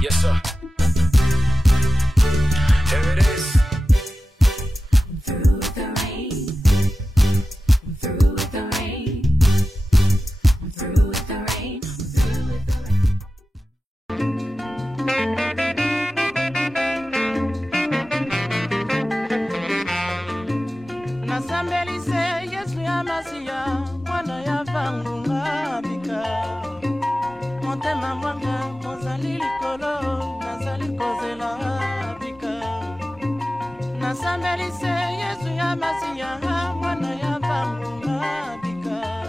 Yes, sir. Here it is. Through the rain, through the rain, through the rain, through the rain. Nasambelise Yesu ya Masia, mwana ya vangu ngabika. Motema mwanga, mozali likolo, nazali kozela bika. Nasambelise Yesu ya Masia, mwana ya vangu ngabika.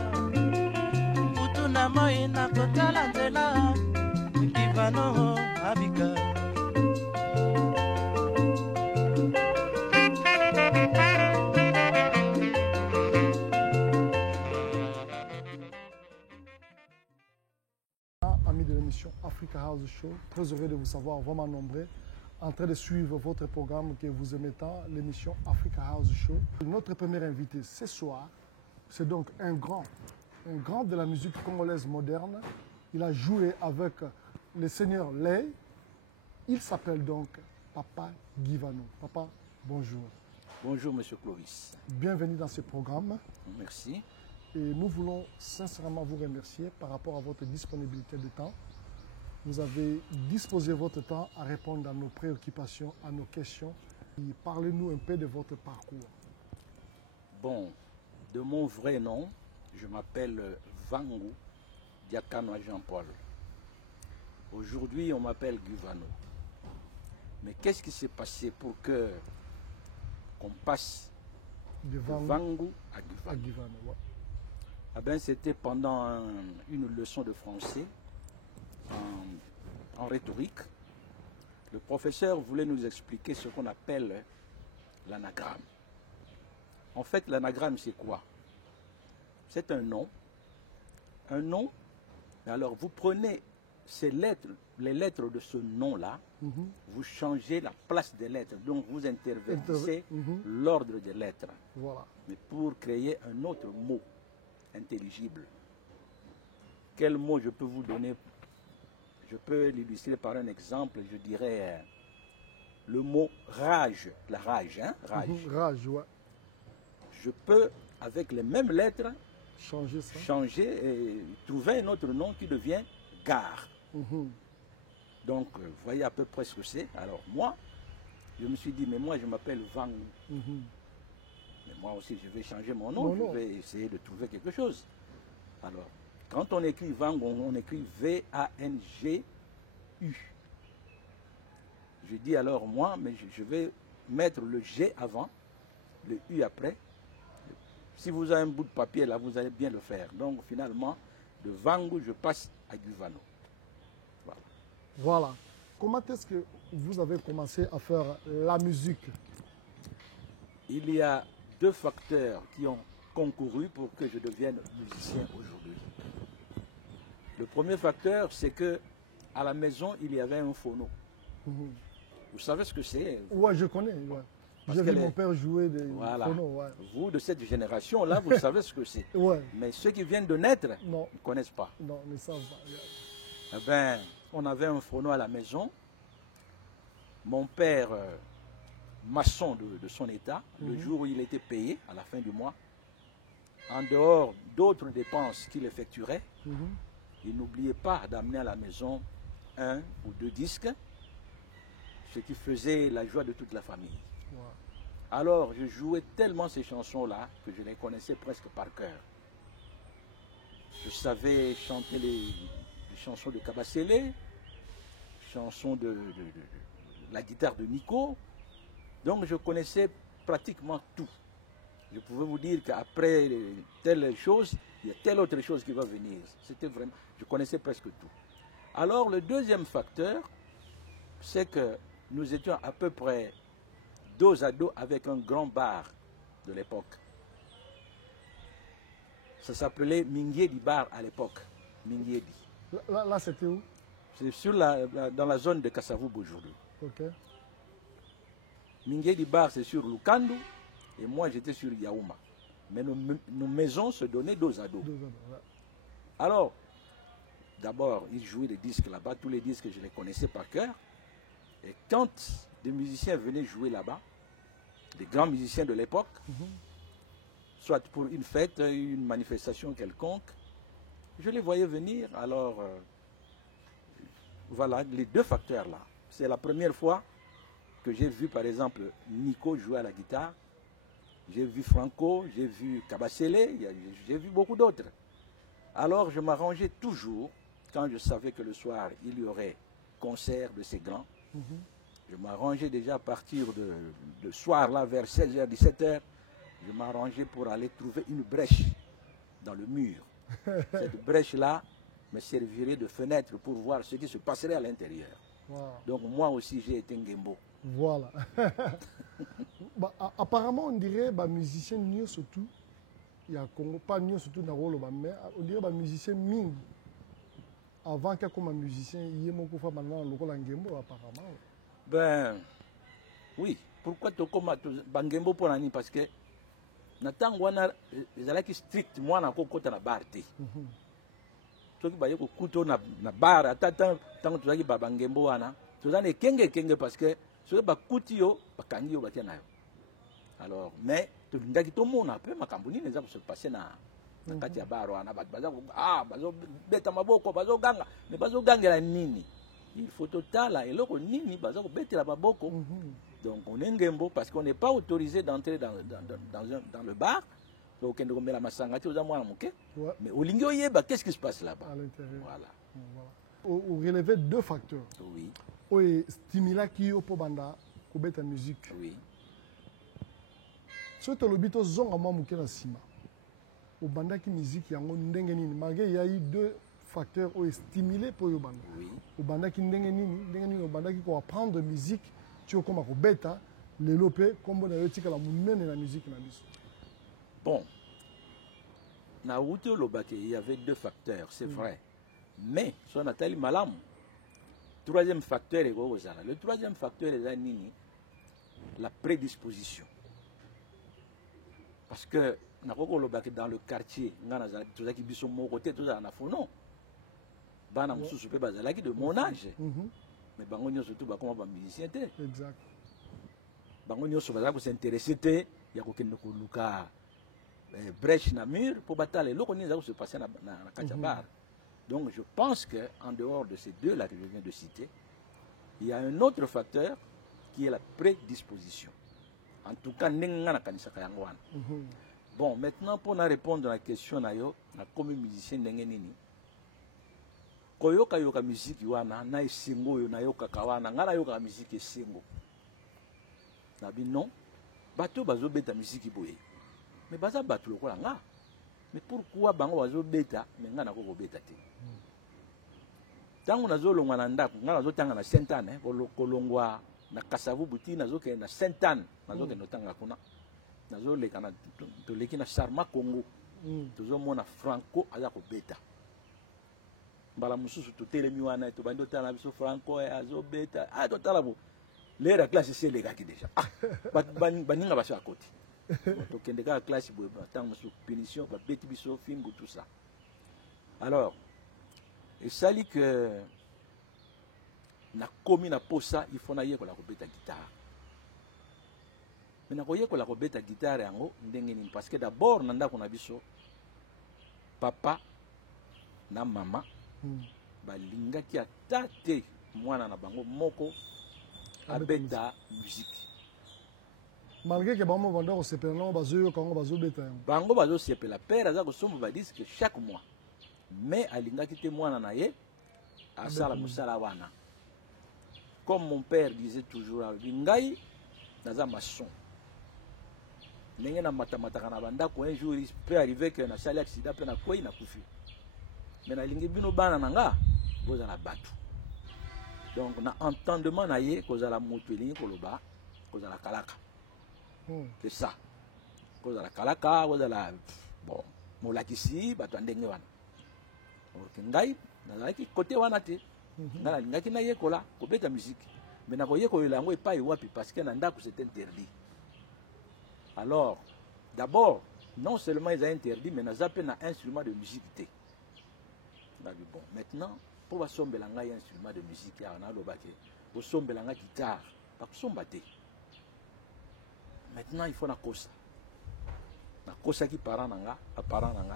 Kutu na moi na kotala nzela, kivano abika. Amis de l'émission Africa House Show, très heureux de vous savoir vraiment nombreux en train de suivre votre programme que vous aimez tant, l'émission Africa House Show. Notre premier invité ce soir, c'est donc un grand de la musique congolaise moderne. Il a joué avec le seigneur Lay. Il s'appelle donc Papa Guivano. Papa, bonjour. Bonjour, Monsieur Clovis. Bienvenue dans ce programme. Merci. Et nous voulons sincèrement vous remercier par rapport à votre disponibilité de temps. Vous avez disposé votre temps à répondre à nos préoccupations, à nos questions. Parlez-nous un peu de votre parcours. Bon, de mon vrai nom, je m'appelle Vangu Diakano Jean-Paul. Aujourd'hui, on m'appelle Guivano. Mais qu'est-ce qui s'est passé pour que qu'on passe de Vangu à Guivano? Ah ben, c'était pendant une leçon de français en rhétorique. Le professeur voulait nous expliquer ce qu'on appelle l'anagramme. En fait, l'anagramme, c'est quoi? C'est un nom. Un nom, alors vous prenez ces lettres, les lettres de ce nom-là, vous changez la place des lettres. Donc, vous intervertissez l'ordre des lettres. Voilà. Mais pour créer un autre mot intelligible. Quel mot je peux vous donner? Je peux l'illustrer par un exemple. Je dirais le mot rage. La rage, hein? Rage. Rage, ouais. Je peux, avec les mêmes lettres, changer ça. Changer et trouver un autre nom qui devient gare. Donc, vous voyez à peu près ce que c'est. Alors, moi, je me suis dit, mais moi, je m'appelle Van. Mais moi aussi, je vais changer mon nom, je vais essayer de trouver quelque chose. Alors, quand on écrit Vang, on écrit V-A-N-G-U. Je dis alors moi, mais je vais mettre le G avant, le U après. Si vous avez un bout de papier là, vous allez bien le faire. Donc finalement, de Vangu, je passe à Guivano. Voilà. Voilà. Comment est-ce que vous avez commencé à faire la musique? Il y a deux facteurs qui ont concouru pour que je devienne musicien aujourd'hui. Le premier facteur, c'est que à la maison, il y avait un phono. Vous savez ce que c'est? Oui, je connais. Ouais. J'ai vu mon père jouer des phonos. Ouais. Vous, de cette génération-là, vous savez ce que c'est. Ouais. Mais ceux qui viennent de naître ne connaissent pas. Non, ne savent pas. Eh bien, on avait un phono à la maison. Mon père... maçon de son état, le jour où il était payé, à la fin du mois, en dehors d'autres dépenses qu'il effectuerait, il n'oubliait pas d'amener à la maison 1 ou 2 disques, ce qui faisait la joie de toute la famille. Wow. Alors, je jouais tellement ces chansons-là que je les connaissais presque par cœur. Je savais chanter les chansons de Kabasele, chansons de la guitare de Nico. Donc je connaissais pratiquement tout. Je pouvais vous dire qu'après telle chose, il y a telle autre chose qui va venir. C'était vraiment, je connaissais presque tout. Alors le deuxième facteur, c'est que nous étions à peu près dos à dos avec un grand bar de l'époque. Ça s'appelait Mingiedi Bar à l'époque. Mingiedi. Là c'était où? C'est dans la zone de Kasavubu aujourd'hui. Ok. Mingiedi Bar, c'est sur Lukandu, et moi j'étais sur Yaouma. Mais nos maisons se donnaient dos à dos. Ouais. Alors, d'abord, ils jouaient des disques là-bas. Tous les disques, je les connaissais par cœur. Et quand des musiciens venaient jouer là-bas, des grands musiciens de l'époque, soit pour une fête, une manifestation quelconque, je les voyais venir. Alors, voilà, les deux facteurs-là. C'est la première fois que j'ai vu, par exemple, Nico jouer à la guitare. J'ai vu Franco, j'ai vu Kabasele, j'ai vu beaucoup d'autres. Alors, je m'arrangeais toujours, quand je savais que le soir, il y aurait concert de ces grands. Je m'arrangeais déjà à partir de soir, là, vers 16h, 17h. Je m'arrangeais pour aller trouver une brèche dans le mur. Cette brèche-là me servirait de fenêtre pour voir ce qui se passerait à l'intérieur. Wow. Donc moi aussi, j'ai été Ngembo. Voilà. Bah, apparemment, on dirait bah, musicien Nio surtout. Il y a Congo, pas Nio surtout dans le rôle, mais on dirait bah, musicien Ming. Avant qu'il y ait comme un musicien, il y a beaucoup de maintenant le rôle Ngembo, apparemment. Ben, oui. Pourquoi tu as Ngembo pour l'année? Parce que Nathan wana ezalaki strict mwana ko kota na bar te. Soki ba yeko kuto na bar ata tango tozaki ba Ngembo wana tozana kenge parce que soki ba kuti yo bakangi yo batia na yo. Alors mais tolingaki tomona pe makambo nini eza ko se passer na kati ya bar wana bazo beta maboko bazo ganga mais bazo gangela nini? Il faut totala eloko nini bazo ko betela maboko. Donc on est Ngembo parce qu'on n'est pas autorisé d'entrer dans le bar. Donc on met la masangati aux amours mais au lingio yeba, qu'est-ce qui se passe là-bas? À l'intérieur. Voilà. On relevait deux facteurs. Oui. Oui, stimula qui est pour banda, pour la musique. Oui. Surtout le bito zong à moi mouké na sima. Au banda qui musique yango ndengeni malgré il y a eu deux facteurs qui stimulé pour le banda. Oui. Au banda qui ndengeni au banda qui ko apprendre musique. Tu as comme un bêta, les lopés, comme on a dit que la musique na biso. Bon, na route lobake, il y avait deux facteurs, c'est vrai. Mais, sur Nathalie Malam, troisième facteur est Gozala. Le troisième facteur est nini, la prédisposition. Parce que, dans le quartier, tout ça qui biso mon côté, tout ça, non. Bana musu soupe bazalaki de mon âge. Mais bango nyo surtout ba comment ba musicien té. Exact. Bango nyo soba ko s'intéresser té ya ko kende ko luka brèche na mur pour batale loko ni za ko se passer na kachabar. Donc je pense que en dehors de ces deux là que je viens de citer, il y a un autre facteur qui est la prédisposition. En tout cas nenga na kanisa yango wana. Bon, maintenant pour répondre à la question na yo, na comme musicien ndenge nini? Koyoka yoka musique wana na esengo yo na yoka kawana ngana yoka musique esengo na bino bato bazo beta musique boye mais baza bato lokola nga mais pourquoi bango bazo beta mais ngana ko beta te tango nazo longwa na ndako ngana nazo tanga na Sainte-Anne kolongwa na Kasavu buti nazo ke na Sainte-Anne nazo ke notanga kuna nazo leka na to leki na Charma Congo tozo mona Franco aza ko beta mbala mususu totelemi wana to bando tala biso Franco azo beta to tala bo lera classe c'est les gars qui déjà baninga baso à côté to kende ka classe bo tango sous punition ba beti biso fingo tout ça. Alors et ça dit que na komi na posa il faut na yeko la kobeta guitare mais na koyeko la kobeta guitare yango ndenge nini parce que d'abord na ndako na biso papa na mama balingaki ata te mwana na bango moko abeta musique. Malgré que bango banda ko sepela no bazo yo kango bazo beta yango. Bango bazo sepela père aza ko somba ba disque chaque mois. Mais alingaki te mwana na ye asala musala wana. Comme mon père disait toujours, ngai naza maçon. Ndenge na matamata na banda ko un jour il peut arriver que na sali accident pe na koi na kufi. Mais na lingi bino bana nanga boza na batu. Donc na entendement na ye ko za la motueli ko loba ko za la kalaka. C'est ça. Ko za la kalaka ko za la bon molakisi batu ndenge wana. Ok ngai na ki côté wana te. Na ngaki na ye ko la ko beta musique. Mais na ko ye ko lango e pa wapi parce que na ndako c'est interdit. Alors d'abord non seulement ils ont interdit mais na zappé na instrument de musique te. Bon, maintenant, pour assomber un instrument de musique, pour assomber la guitare, pas pour sombater. Maintenant, il faut la cosa. La cosa qui parle nanga, apparent nanga.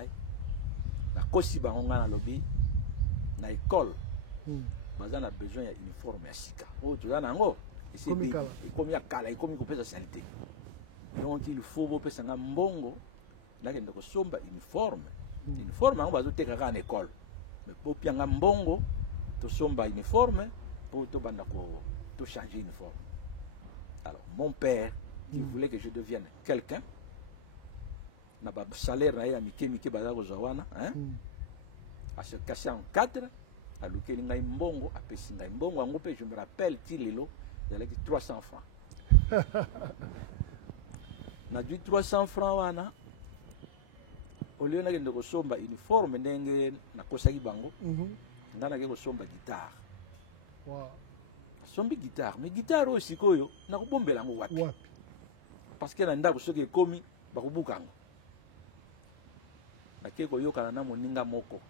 La cosa bangonga na lobby, na école. Bazan a besoin d'un uniforme à sika. Oh, tu as nango. Et comme il y a kala, et comme il y a sa saleté. Donc il faut vous passer un mbongo. Là, il y a une somba uniforme. Uniforme, on va tout faire à l'école. Mais pour bien un mbongo, tu somba uniforme, pour te changer uniforme. Alors, mon père, qui voulait que je devienne quelqu'un, n'a pas salaire, n'a pas mis bazar zawana, hein, à se casser en 4, à l'oukel n'a mbongo, à pesser n'a mbongo, en je me rappelle, Tilelo, il y a 300 francs. N'a dit 300 francs, wana, au lieu de somba uniforme, n'a kosaki bango, n'a pas somba guitare. Sombi guitare, mais guitare aussi, koyo, n'a pas bombé la wapi. Parce que nanda ko soki komi bakubukango nakeko yoka na moninga moko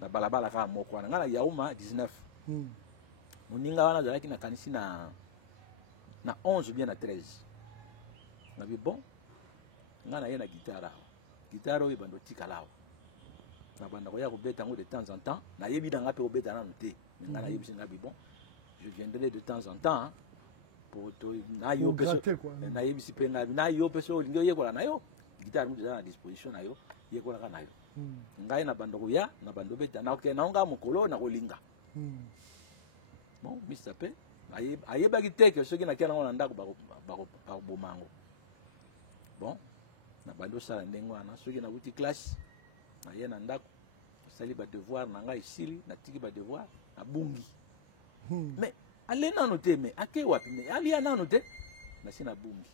na balabala ka moko na ngala yauma 19 moninga wana zalaki na kanisi na 11 bien na 13 na bi bon ngana ye na guitare oyo bando tikalawa na banda ko ya ko beta ngo de temps en temps na yebi danga pe obeta na noté ngana yebi singa bi bon je viendrai de temps en temps hein, na yo peso na yebisi penga na yo peso lingo yekola na yo guitare mu à disposition na yo yekola ka na yo ngai na bando ya na bando beta na okay na nga mokolo na kolinga bon Mr. P ayeba kiteke soki na kena na ndako ba bomango bon na bando sala ndengo na soki na wuti classe na ye na ndako sali ba devoir na ngai sili na tiki ba devoir na bungi mais allez nano te mais ake wapi mais ali ya nano te na sina bungi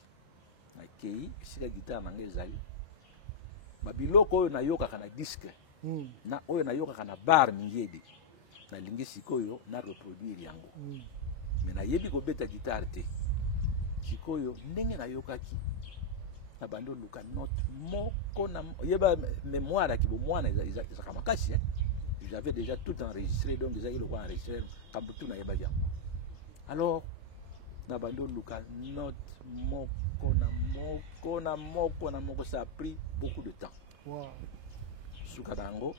na kei sika guitare na ngezali babiloko oyo na yoka kana disque na oyo na yoka kana bar mingedi na lingi sikoyo na reproduire yango mais na yebi ko beta guitare te sikoyo ndenge na yoka ki na bando luka note moko na yeba mémoire ki bo mwana za kama kasi j'avais déjà tout enregistré donc ils le enregistré comme tout na yeba yango. Alors, Nabando Luka, note moko na moko, ça a pris beaucoup de temps. Wow. Soukadango,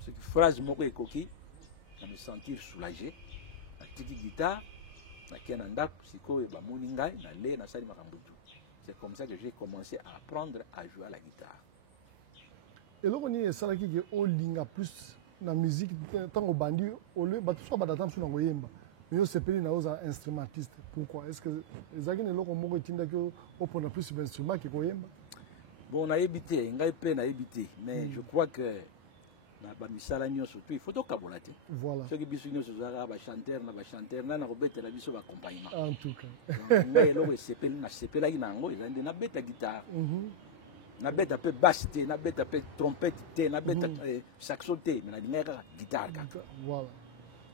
ce qui phrase moko et coquille, à me sentir soulagé, la petite guitare, la kiananda, siko et bamoningai, na le na sali makambutu. C'est comme ça que j'ai commencé à apprendre à jouer à la guitare. Et là, on est salaki qui au linga plus na musique tant au bandi au lieu bah tout ça bah d'attendre sur ngoyemba. Mais c'est payé na oza instrumentiste. Pourquoi? Est-ce que les agnes là comme moi tinda que au prendre plus d'instruments que ngoyemba? Bon, on a évité, on a peine à éviter, mais je crois que na ba misala nyonso puis il faut to kabolati. Voilà. Ce qui biso nyonso zaka ba chanteur na robeta la biso ba accompagnement. En tout cas. Mais là c'est payé na sepela inango ils na beta guitare. Na beta pe basse te, na beta pe trompette te, na beta saxo te, mais na dinga guitare ka. Voilà.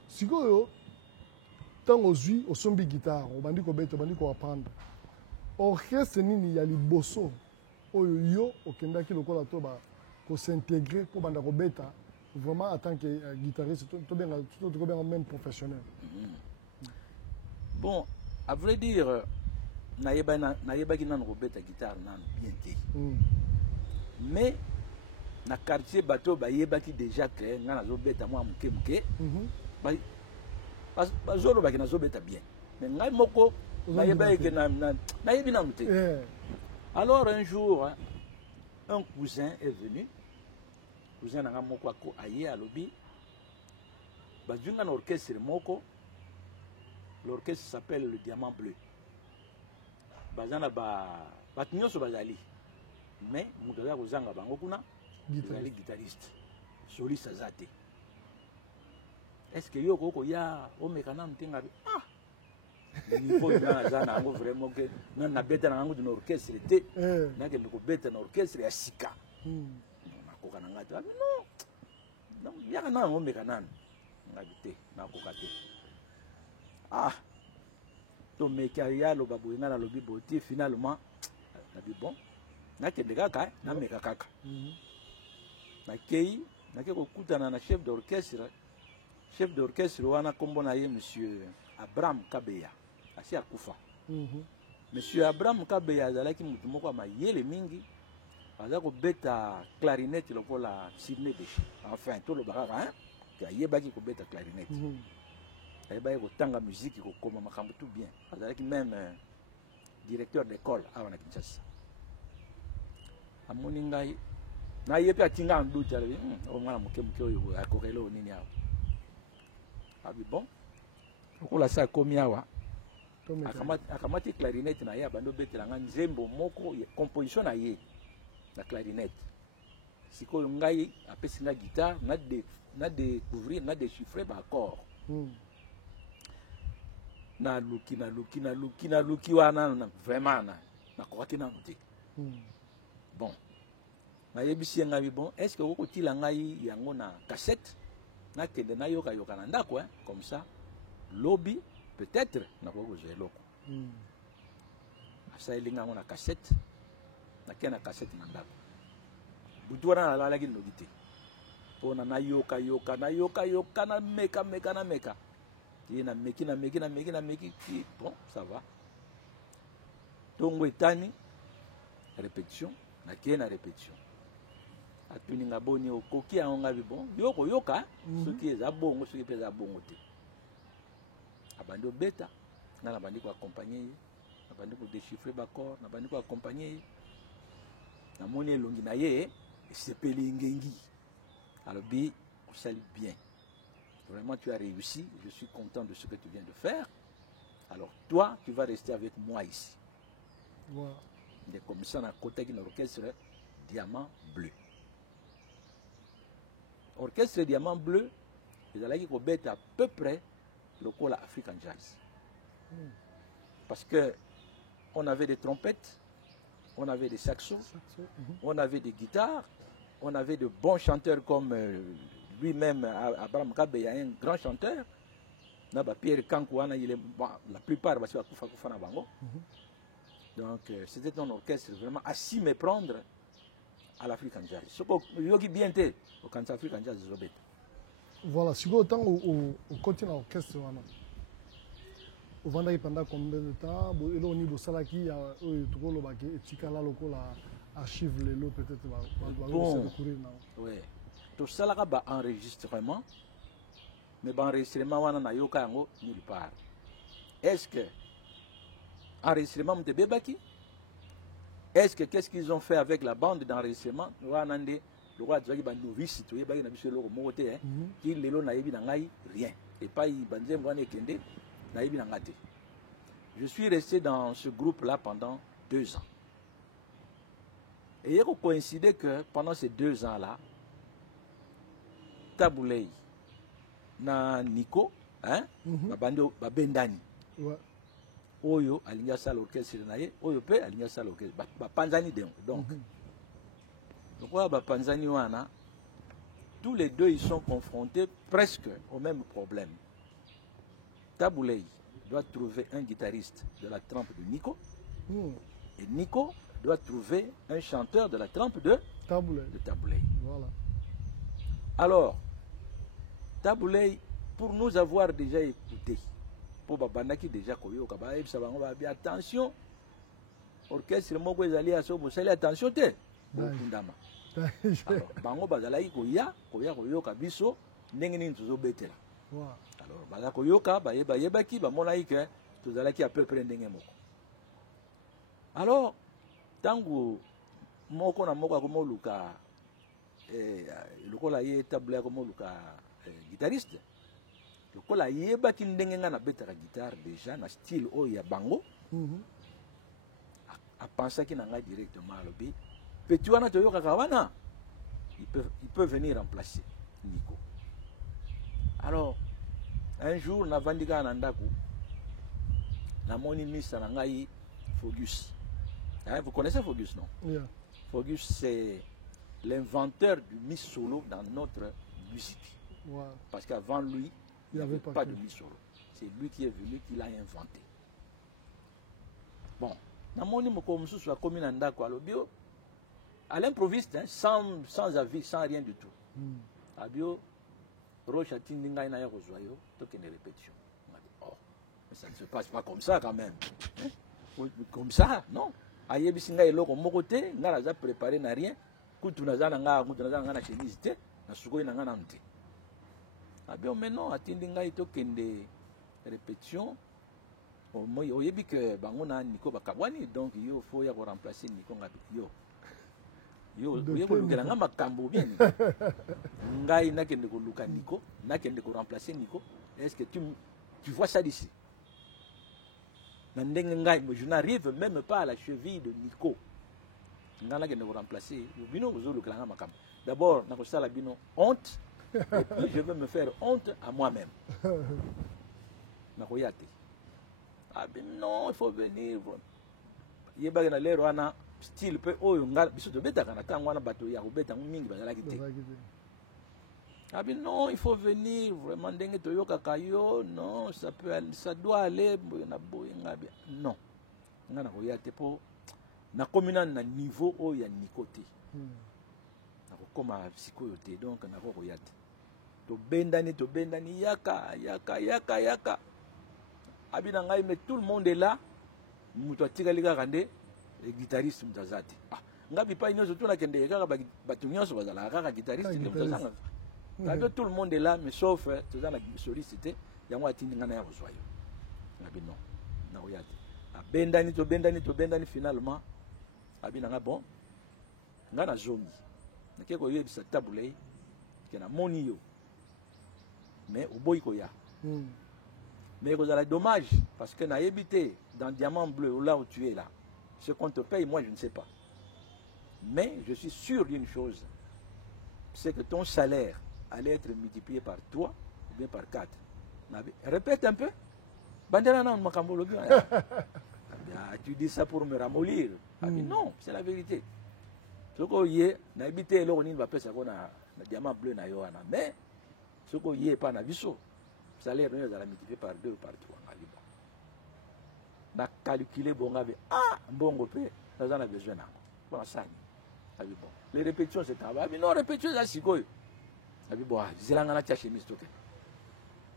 Sikoyo tant ozui osombi guitare, obandi ko beta, obandi ko apprendre. Orchestre nini ya liboso oyo yo okendaki lokola to ba ko s'intégrer pour banda ko beta vraiment en tant que guitariste to bien même professionnel. Bon, à vrai dire naïba qui n'a pas guitare n'a bien été. Mais na quartier bateau baïba qui déjà que n'a zo beta moi muke parce zolo ba qui n'a zo beta bien. Mais ngai moko naïba que naïbi n'a muté. Alors un jour un cousin est venu. Cousin n'a moko ko aye à lobby. Ba junga orchestre moko. L'orchestre s'appelle le Diamant Bleu. Bazana ba batinyoso bazali. Mais mudaza kozanga bango kuna guitariste. Soliste azate. Est-ce que yo koko ya o mekana mtenga ah. Ni ko na zana ngo vraiment que na beta na ngo d'une orchestre te. Na ke ndiko beta na orchestre ya sika. Na koka na ngata. Non. Non, ya kana ngo mekana. Ngabite na koka te. Ah. To mekaria lo babuinga na lobi boti finalement na bi bon na kende kaka na meka kaka na kei nake kokutana na chef d'orchestre wana kombo na ye monsieur Abraham Kabeya asi akufa. Monsieur Abraham Kabeya azalaki mutu moko mayele mingi, aza kobeta clarinette lokola Sidney Bechet. Enfin tolobaka hein que ayebaki kobeta clarinette. Ayebaki kotanga musique kokoma makambo tout bien. Azalaki même directeur d'école awa na Kinshasa. Amoni ngai na ye pe atinga nduti ale o mwana moke oyo akorelo nini awa. Abi bon okola sa komi awa akamati clarinette na ye abando betela nga nzembo moko composition na ye na clarinette. Sikoyo ngai apesi nga guitare na découvrir na déchiffrer ba accord. Na luki wana vraiment na kokaki na noté. Bon na yebisi nga bi bon est-ce que vous tila ngai yango na cassette na kende na yoka na ndako hein comme ça lobby peut-être na ko zeloko asa elinga na cassette na kena cassette na ndako butuana na lagi nogite pona na yoka na meka na meki bon ça va tongo etani répétition na kena répétition atuninga boni okoki yango bi bon yoko yoka soki eza bongo soki peza bongo te abandi obeta na bandi ko accompagner na bandi ko déchiffrer ba corps na bandi ko accompagner na moni elongi na ye sepeli ngengi alobi osali bien, vraiment tu as réussi, je suis content de ce que tu viens de faire, alors toi tu vas rester avec moi ici. Des commissions à côté de l'orchestre Diamant Bleu. Orchestre Diamant Bleu, ils allaient bête à peu près le col African Jazz. Parce que on avait des trompettes, on avait des saxos, on avait des guitares, on avait de bons chanteurs comme lui-même, Abraham Kabeya, un grand chanteur. Pierre Kankouana, il est la plupart parce que Bango. Donc c'était un orchestre vraiment à s'y méprendre à l'African Jazz. Ce qui bien était au African Jazz Zobet. Voilà, si vous autant au continent orchestre, au Vendée pendant combien de temps, et là au niveau salaki, tu vois le bac et Tikala local archive les lots peut-être bon, oui. Tout ça là bas enregistrement, mais enregistrement wana na yoka yango nulle part. Est-ce que enregistrement de Bebaki? Est-ce que qu'est-ce qu'ils ont fait avec la bande d'enregistrement? Wanande le roi Djagi ba novice to yebaki na biso loko mokote hein. Ki lelo na yebi na ngai rien. Et pas banze mwana kende na yebi na ngate. Je suis resté dans ce groupe là pendant 2 ans. Et il a coïncidé que pendant ces 2 ans-là, Taboulei, na Nico, hein, Bendani, Oyo, aligna sa l'orchestre, Oyo pe, aligna sa l'orchestre, Panzani donc. Donc, Panzani wana, tous les deux ils sont confrontés presque au même problème. Taboulei doit trouver un guitariste de la trempe de Nico, et Nico doit trouver un chanteur de la trempe de Taboulei. Voilà. Alors, Taboulei, pour nous avoir déjà écouté, pour Babandaki déjà koyo kaba attention, orchestre moko ezali aso bosali attention te. Ndama. Alors, bango bazalaki koyo kabiso ndenge nini tuzobetela. Alors, baza koyoka bayebaki bamonaki que tozalaki à peu près ndenge moko. Alors, tango moko na moko akomo luka lokola ye Taboulei akomo luka guitariste, lokola yebaki ndenge nga na betaka guitare déjà na style oyo ya bango, apensaki na nga directement alobi petit wana toyokaka wana il peut venir remplacer Nico. Alors un jour na vandika na ndako na moni misa na ngai Fogus. Hein, vous connaissez Fogus, non? Yeah. Fogus, c'est l'inventeur du mi solo dans notre musique. Wow. Parce qu'avant lui, il n'y avait pas que... de mi solo. C'est lui qui est venu, qui l'a inventé. Bon, à l'improviste, hein, sans avis, sans rien du tout. Abio, Roche atindi ngai na ya kozwa yo, tokende répétition. On a dit, oh, mais ça ne se passe pas comme ça quand même. Hein? Comme ça, non. Ayebisi ngai eloko moko te, nga naza préparé na rien. Kutu naza na nga na chemise te, na sukoi na nga na mte. Abio, mais non, atindi ngai tokende répétition. Oyebi que bango na Nico bakabwani, donc yo faut ya ko remplacer Nico ngabi yo. Yo yebo lukela nga makambo bien. Ngai nakende ko luka Nico, nakende ko remplacer Nico. Est-ce que tu vois ça d'ici? Je n'arrive même pas à la cheville de Nico. Nga nakende ko remplacer. Bino zo lukela nga makambo. D'abord, na ko sala bino honte, et puis je vais me faire honte à moi-même. Na ko yate. Ah ben non, il faut venir. Il y a l'air wana style peu oyo ngal biso to beta kana tango wana bato ya robeta mingi bazala kité. Ah ben non, il faut venir vraiment ndenge to yoka kayo, non, ça doit aller na boy ngabi. Non. Ngana ko yate po na komina na niveau oyo ya nikote. Na ko koma psycho yote donc na ko yate. To bendani yaka. Abina ngai, mais tout le monde est là. Muto tigalika kande guitariste mutazati. Ah, ngabi pa inyo surtout na kende kaka batu nyonso bazala kaka guitariste mutazanga. Ngabi tout le monde est là mais sauf tozana sollicité yango atindi ngana ya bozwayo. Ngabi non. Na oyati. Bendani finalement. Abina nga bon. Ngana zomi. Nakeko yebisa tabulei kena moni yo. Mais oboyi ko ya. Mais vous avez dommage, parce que n'a habité dans Diamant Bleu, là où tu es là. Ce qu'on te paye, moi je ne sais pas. Mais je suis sûr d'une chose, c'est que ton salaire allait être multiplié par 3 ou bien par 4. Répète un peu. Tu dis ça pour me ramollir. Non, c'est la vérité. Ce qu'on y est, n'a habité là, on va faire ça qu'on a Diamant Bleu, mais ce qu'on y est pas na viso. Salaire nous allons multiplier par 2 ou par 3. On a calculé bon bongo pe, nous en a besoin là. Bon ça. Bon. Les répétitions c'est travail. Mais non répétitions là sikoyo. Bon, zilanga na tia chemise toke.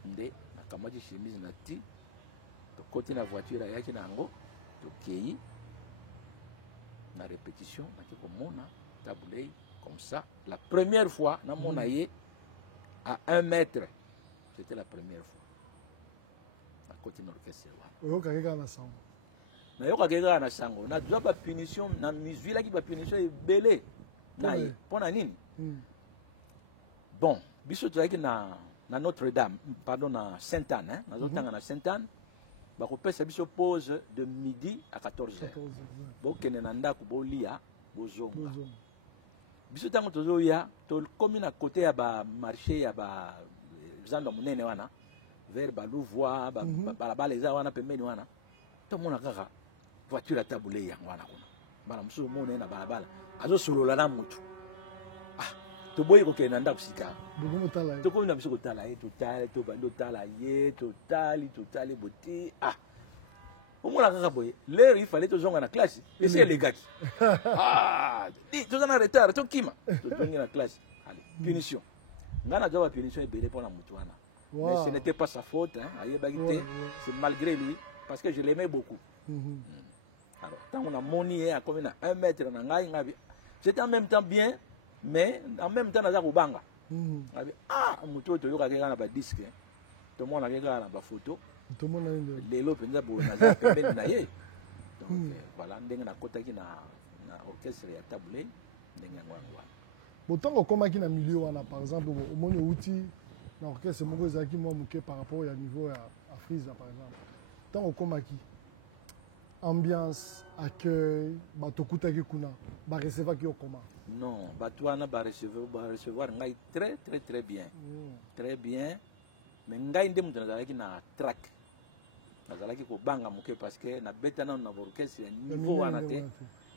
Nde na kamati chemise na ti. To côté na voiture ya ki nango, to kei. Na répétition, na ki komona tabulei comme ça. La première fois na mona yé à 1 mètre. C'était la première fois. À côté de l'orchestre. Na sango. Na doit pas punition, na misui qui pas punition est belé. Naï. Pona nini. Bon, biso tu na Notre-Dame, pardon na Sainte-Anne, hein. Na zotanga na Sainte-Anne. Ba ko pesa biso pause de midi à 14h. Bo kene na ndako bo lia bozonga. Biso tango tozo ya to komi na côté ya ba marché ya ba zando munene wana vers Balouvois balabala eza wana pembeni wana to mona kaka voiture tabule ya wana kuna bana musu mona na balabala azo solola na mutu ah to boye ko kena ndako sika to ko na biso ko tala to tala to bando tala ye to tali boti ah omona kaka boye l'air il fallait to zonga na classe et c'est les gars ah di to na retard to kima to tongi na classe allez punition. Ngana doit punition est belé pour la moutouana. Mais ce n'était pas sa faute, hein. C'est malgré lui, parce que je l'aimais beaucoup. Alors, quand on a monié à combien 1 mètre, c'était en même temps bien, mais en même temps, on a banga. Ah, moutou, tu as un disque. Tout le monde a regardé la photo. Tout le monde a les lopes, donc voilà, on a côté qui n'a orchestre à tabouler. Autant qu'on commence dans le milieu, par exemple, au moins outil, dans l'orchestre, c'est par rapport au niveau à Frisa, par exemple. Tant qu'on commence ambiance, accueil, recevoir qui comment? Non, Batouana va recevoir très bien. Très bien. Mais ngai ndem tunazalaki na track. Nazalaki ko banga muke parce que na betana na orchestre niveau wana te.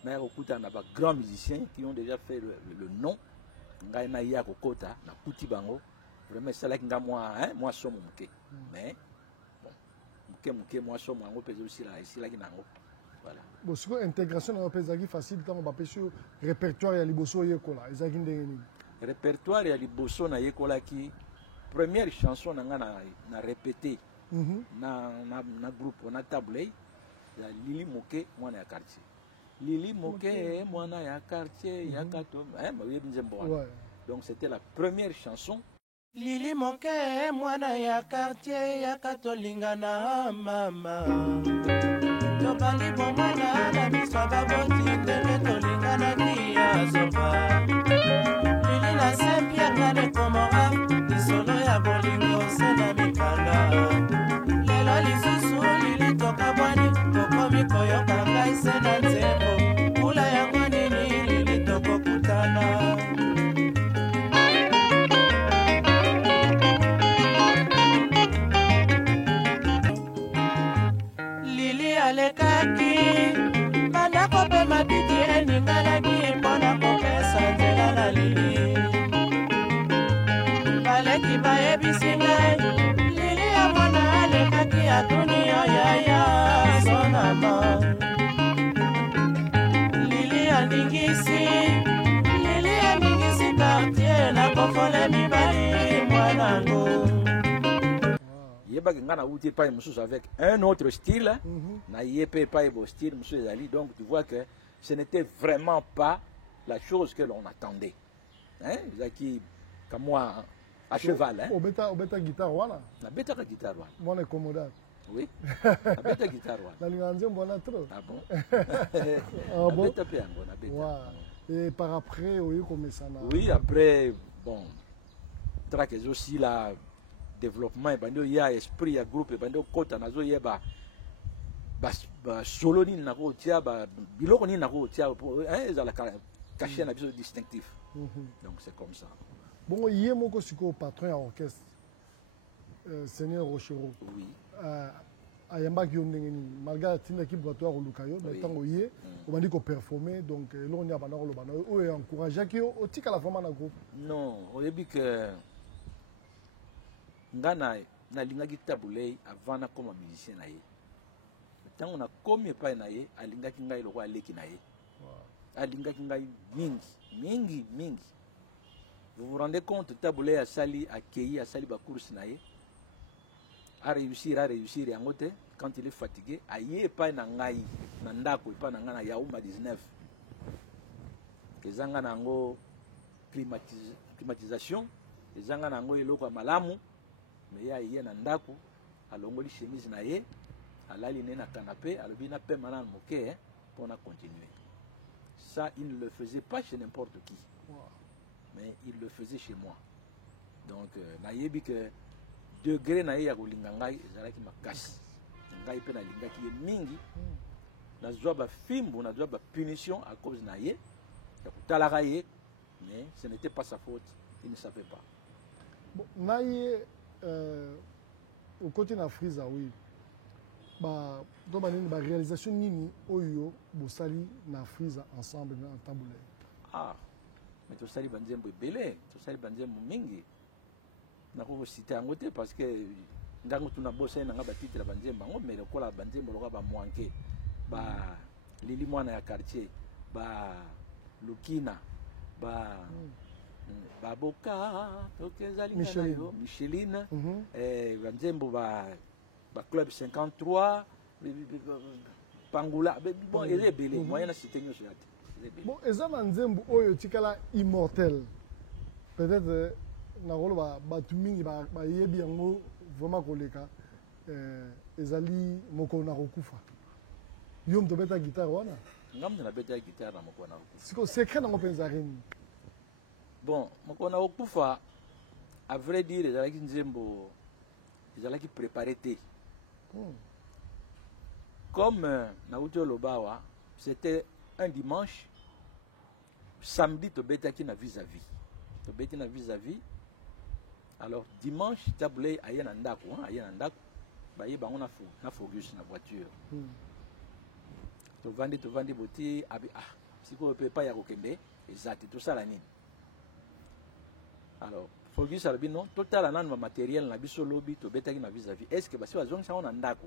Na okuta na ba grands musiciens qui ont déjà fait le nom. Ngai na ya kokota na kuti bango vraiment c'est là que moi somo muke mais bon muke moi somo ngo pese aussi là ici là kinango voilà bon sur intégration na pese qui facile tant ba pese répertoire ya liboso yekola ezaki ndenge ni répertoire ya liboso na yekolaki première chanson na nga na répété na groupe na table ya Lili Moke mwana ya quartier. Lili Moke mwana ya quartier ya kato donc c'était la première chanson. Lili Moke mwana ya quartier ya katolingana mama tobandi bomwana na miso baboti ndenge tolinganaki ya sofa Lili na Saint-Pierre ngane komora lisolo ya bolingo se na mikanda lelo lisusu Lili toka bwani tokomi koyoka ngai se na nzembo pula yango nini Lili tokokutana. Alekaki bandako mpe matiti eninganaki mpona kopesa nzela na Lili baleki bayebisi ngai Lili ya mwana alekaki atuni yo yaya sonama Lili aningisi kartier na kofole mibali mwanango. Yebaki ngana outi pa mususu avec un autre style na yepé pa ebo style mususu ezali, donc tu vois que ce n'était vraiment pas la chose que l'on attendait, hein, zaki comme moi à cheval, hein. Obeta guitare wana na beta ka guitare wana mwana commodate, oui na beta guitare wana na linganze mbona trop. Ah bon Ah bon, beta pe yango na beta. Ouais. Et par après oui comme ça na oui après bon track aussi la développement bando ya esprit ya groupe bando kota nazo yeba ba solo ni nako tia ba biloko ni nako tia hein za la cacher na biso distinctif. Donc c'est comme ça. Bon yé moko siko patron ya orchestre Seigneur Rochero. Oui. Ayamba ki ndenge ni malgré tinda ki bato ya koluka yo mais tango yé on m'a dit qu'on performer donc lo nya bana lo bana o encourager ki o tika la vraiment na groupe. Non, au début que ngana na lingaki tabulei avant na comme musicien na ye. Tant on a commis pas na ye alingaki ngai lo kwa leki na ye. Alingaki ngai mingi. Vous vous rendez compte tabulei a sali accueilli a sali ba course na ye. A réussir yango te quand il est fatigué aye pas na ngai na ndako pa na ngana Yaouma 19. Ezanga nango climatisation, ezanga nango eloko ya malamu. Mais il y a un ndako, alongoli chemise na ye, alali ne na canapé, alobi na pe manan moke pour na continuer. Ça il ne le faisait pas chez n'importe qui. Mais il le faisait chez moi. Donc na yebi que degré na ye ya kolinga ngai ezalaki makasi. Ngai pe na lingaki ye mingi. Na zwa ba fimbu, na zwa ba punition à cause na ye. Ya kotalaka ye, mais ce n'était pas sa faute, il ne savait pas. Bon, na ye au côté na Friza oui ba do banini ba réalisation nini oyo bosali na Friza ensemble na Tabulei. Ah mais to sali banzembo belé, to sali banzembo mingi na ko citer yango te parce que ndango tuna bossa na ba titre banzembo ngo mais ko la banzembo lo ba mwanke ba Lili mwana ya quartier ba Lukina ba Baboka, Micheline, Banzembo, Club 53, Pangula, bon, il est belé, moyen à citer. Bon, et ça, Banzembo, Oyo, Tikala, immortel. Peut-être, Narola, Batumi, Yebiango, vraiment Koleka, Ezali, Moko Narokufa. Yom de beta guitare, wana? Non, de la beta guitare, Moko Narokufa. C'est secret dans mon pensarini. Bon, Mokona Okufa, à vrai dire, ils allaient préparer thé. Comme Naruto Lobawa, c'était un dimanche, samedi, tu bêtais na vis-à-vis. Tu bêtais na vis-à-vis. Alors, dimanche, tu as voulu aller à Ndako, on a focus na voiture. Tu vendis, beauté, ah, si tu ne peux pas y aller, exact, tout ça la nuit. Alors, Fogus a dit non, total anan matériel na biso lobby to betaki na vis-à-vis. Est-ce que basi bazong sa on ndako?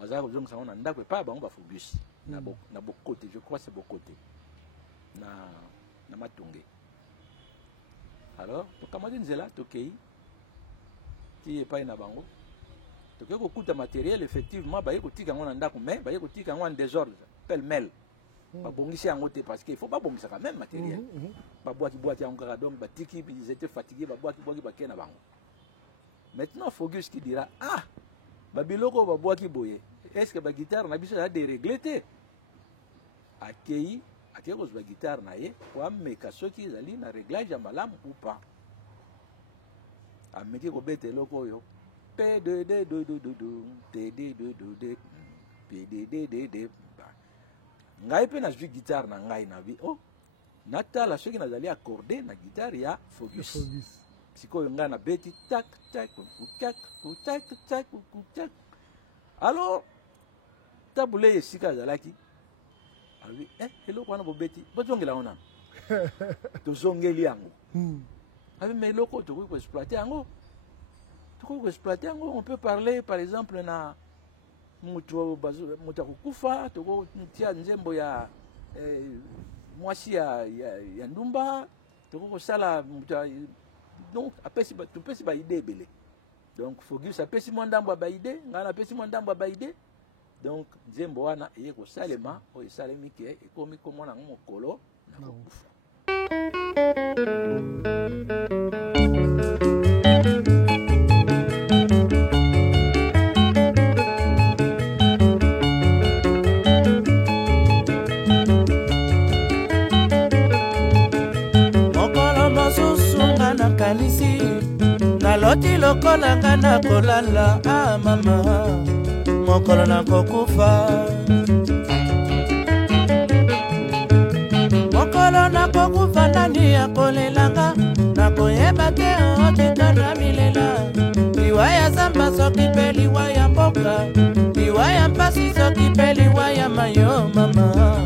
Bazar bazong sa on ndako pas ba on ba Fogus na côté, je crois c'est côté. na matonge. Alors tokamati nzela tokei ti epai na bango tokei kokuta matériel effectivement baye kotika yango na ndako mais baye kotika yango en désordre pêle-mêle babongisi yango te parce que il faut babongisa quand même matériel babwaki yango kaka donc batiki ils étaient fatigués babwaki bakei na bango. Maintenant Fogus qui dira ah babiloko babwaki boye est-ce que ba guitare na biso ya déréglé te akei kozwa guitare na ye po ameka soki ezali na réglage ya malamu ou pas ameki kobeta eloko oyo ngai mpe nazwi guitare na ngai na bi oh natala soki nazali accordé na guitare ya Fogus sikoyo ngai na beti tak tak tak tak tak tak alors tabule esika azalaki abi eloko wana bobeti bozongela ngo nano tozongeli yango abi mais eloko tokoki koexploiter yango on peut parler par exemple na mutu akokufa tokotia nzembo ya mwasi ya ndumba tokoki kosala donc topesi baide ebele donc Fogus apesi mwa ndambo ya baide ngai napesi mwa ndambo ya baide donc nzembo wana eye kosalema oyo esalemi ke ekomi komona yango mokolo na kokufa. mokolo mosusu nga nakanisi naloti lokola nga nakolala ah mama mokolo nakokufa mokolo nakokufa nani akolelanga nakoyeba te otika na milela liwa ya zamba soki mpe liwa ya mboka liwa ya mpasi soki mpe liwa ya mayo mama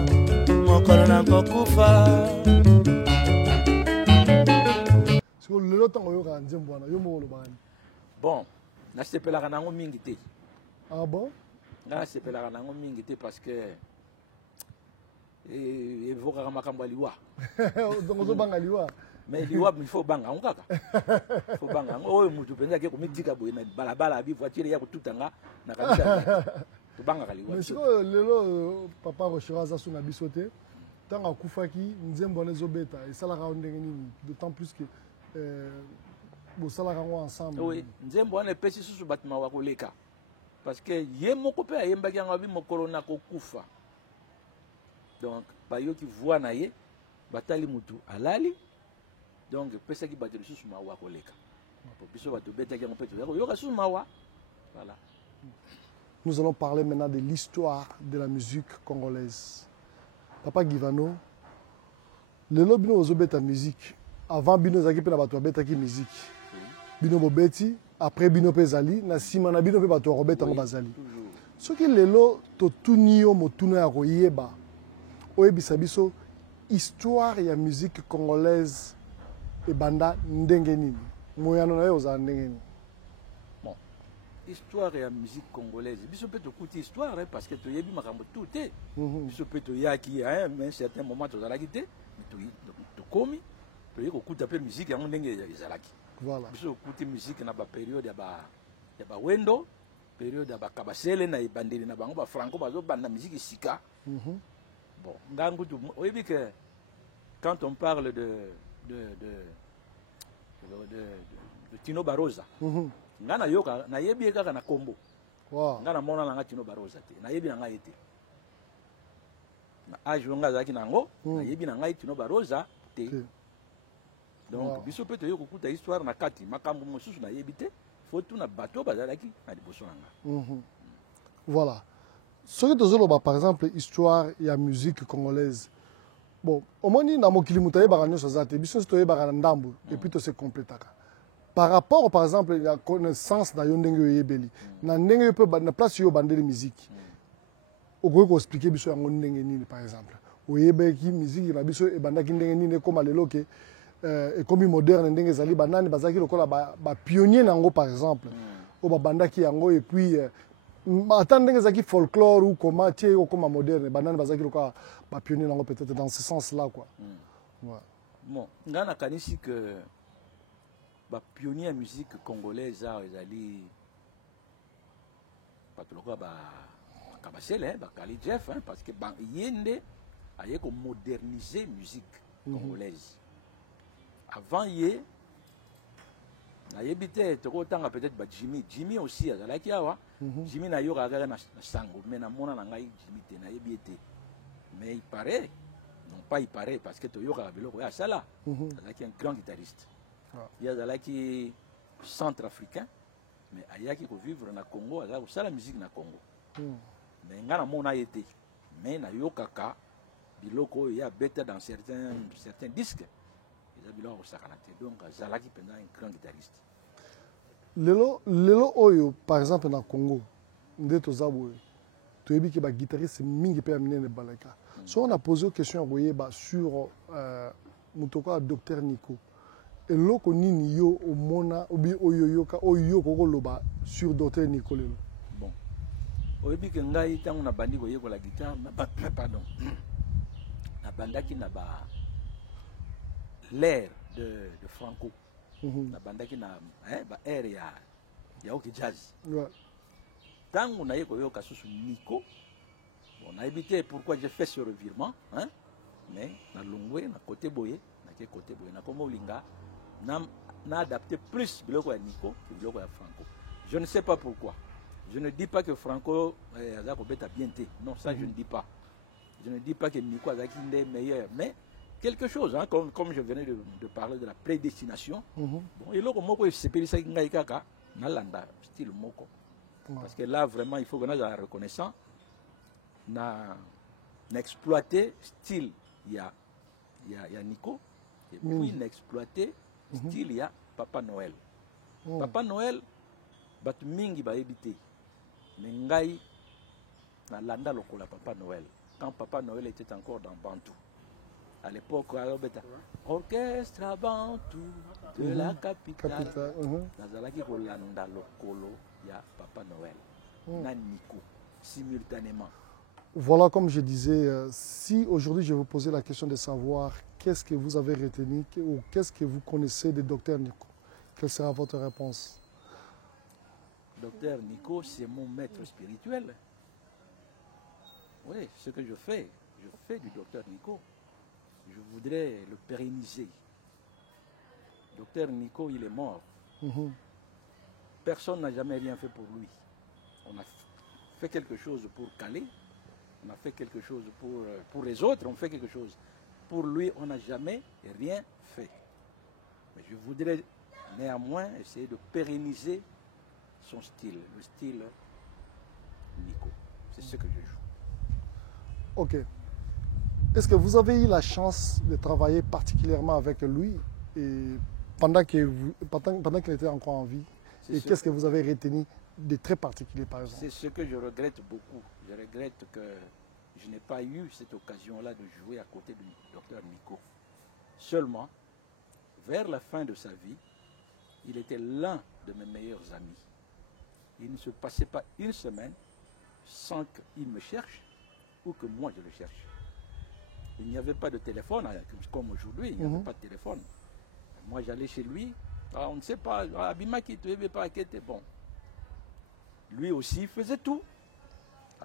mokolo nakokufa. lelo ntango oyoka nzembo wana yo moko olobani bon nasepelaka nango mingi te. Ah bon? Nga sepelaka nango mingi te parce que evokaka makambo ya liwa. Donc ozobanga liwa. Mais liwa il faut banga yango kaka. Il faut banga yango oyo mutu penza ke komitika boye na balabala abi voiture ya kotutanga na kabisa. Tobangaka liwa. Mais siko lelo papa Rochera azasu na biso te ntango akufaki nzembo wana ezobeta esalaka ndenge nini d'autant plus que bosalaka yango ensemble. Oui, nzembo wana epesi susu bato mawa koleka parce que ye moko mpe ayembaki yango abi mokolo na kokufa donc bayoki voix na ye batali mutu alali donc epesaki bato lisusu mawa koleka po biso bato betaki yango mpe toza koyoka susu mawa voilà. Nous allons parler maintenant de l'histoire de la musique congolaise. Papa Guivano, lelo bino ozobeta musique avant bino ezalaki mpe na bato babetaki musique bino bobeti après bino mpe ezali na nsima na bino mpe bato bakobeta yango bazali soki lelo totuni yo motuna ya koyeba oyebisa biso histoire ya musique congolaise ebanda ndenge nini moyano na yo ozala ndenge nini? Bon, histoire ya musique congolaise biso mpe tokuti histoire parce que toyebi makambo tu te biso mpe toyaki à un certain moment tozalaki te tokomi toyei kokuta mpe musique yango ndenge ezalaki. Voilà. Biso okuti musique na bapériode ya bawendo période ya bakabasele na ebandeli na bango bafranco bazobanda musique esika. Bon ngangu oyebi que quand on parle de Tino Baroza nga nayoka nayebi ye kaka na kombo nga namona nanga Tino Baroza te nayebi na ngai te na age oyo nga azalaki nango nayebi na ngai Tino Baroza te. Donc biso pe toyo kokuta histoire na kati makambo mosusu nayebi te faut tuna bato bazalaki na liboso nanga. Voilà. Soki tozoloba par exemple histoire ya musique congolaise bon omoni na mokili mutu ayebaka nyonso aza te biso toyebaka na ndambo et puis tose complétaka par rapport par exemple ya connaissance na yo ndenge oyebeli na ndenge yo mpe na place yo bandeli musique okoki koexplike biso yango ndenge nini par exemple oyebaki musique na biso ebandaki ndenge nini ekoma lelo ke ekomi moderne ndenge ezali banani bazalaki lokola bapionnier nango par exemple oyo babandaki yango et puis ata ndenge ezalaki folklore ou comment tie okoma moderne banani bazalaki lokola bapionnier nango peut-être dans ce sens là quoi. Ouais. Bon, nga nakanisi que ba pionnier musique congolaise a ezali patoloka ba kabasele ba Kali Jeff hein, parce que ba yende aye ko moderniser musique congolaise. Avant ye nayebi te tokotanga peut-être ba Jimmy aussi azalaki awa. Jimmy na yoka kaka na sango mais na mona na ngai Jimmy te nayebi te. Mais il paraît, non pas il paraît parce que toyoka biloko ya sala. Azalaki un grand guitariste. Il y a azalaki centrafricain mais ayaki ko vivre na Congo, azalaki kosala musique na Congo. Mais nga na mona ye te. Mais na yokaka biloko ya beta dans certains disques. Donc, Zalaki pendant un grand guitariste. Lelo oyo, par exemple, na Congo, nde tozabwe, tu as dit que les guitaristes mingi pe amener balaka. So on a posé une question sur mutoko docteur Nico. Et loko nini yo o mona obi oyoyoka oyo kokoloba sur docteur Nico lelo. Bon. Oyebi ke ngai tango na bandi koyeko la guitare, pardon. Na bandaki na ba l'air de Franco. Na bandaki na ba air ya oki jazz. Tango na yeko yoka susu Nico. Bon, na évité pourquoi j'ai fait ce revirement, hein? Mais na longwe na côté boye, na ke côté boye na komo linga na adapté plus biloko ya Nico que biloko ya Franco. Je ne sais pas pourquoi. Je ne dis pas que Franco a beta bien té. Non, ça je ne dis pas. Je ne dis pas que Nico a est meilleur, mais quelque chose, hein, comme je venais de parler de la prédestination. Bon, et là, comment c'est payé ça kaka na landa style moko. Parce que là vraiment il faut qu'on ait la reconnaissance na exploiter style il y a Nico et puis n'exploiter style il y a Papa Noël. Papa Noël batu mingi ba ebité. Mais ngai na landa lokola Papa Noël. Quand Papa Noël était encore dans Bantou. À l'époque, orchestre à Bantou de la capitale. Nazalaki kolanda lokolo ya Papa Noël. Na Nico simultanément. Voilà, comme je disais, si aujourd'hui je vous posais la question de savoir qu'est-ce que vous avez retenu ou qu'est-ce que vous connaissez de Docteur Nico, quelle sera votre réponse? Docteur Nico, c'est mon maître spirituel. Oui, ce que je fais du Docteur Nico. Je voudrais le pérenniser. Docteur Nico, il est mort. Personne n'a jamais rien fait pour lui. On a fait quelque chose pour Calais. On a fait quelque chose pour les autres, on fait quelque chose. Pour lui, on n'a jamais rien fait. Mais je voudrais néanmoins essayer de pérenniser son style, le style Nico. C'est ce que je joue. Ok. Est-ce que vous avez eu la chance de travailler particulièrement avec lui et pendant qu'il était encore en vie? Et qu'est-ce que vous avez retenu de très particulier, par exemple? C'est ce que je regrette beaucoup. Je regrette que je n'ai pas eu cette occasion-là de jouer à côté du docteur Nico. Seulement, vers la fin de sa vie, il était l'un de mes meilleurs amis. Il ne se passait pas une semaine sans qu'il me cherche ou que moi je le cherche. Il n'y avait pas de téléphone, comme aujourd'hui, il n'y avait pas de téléphone. Moi j'allais chez lui, on ne sait pas, Abimaki, tu ne veux pas inquiéter, bon. Lui aussi faisait tout. En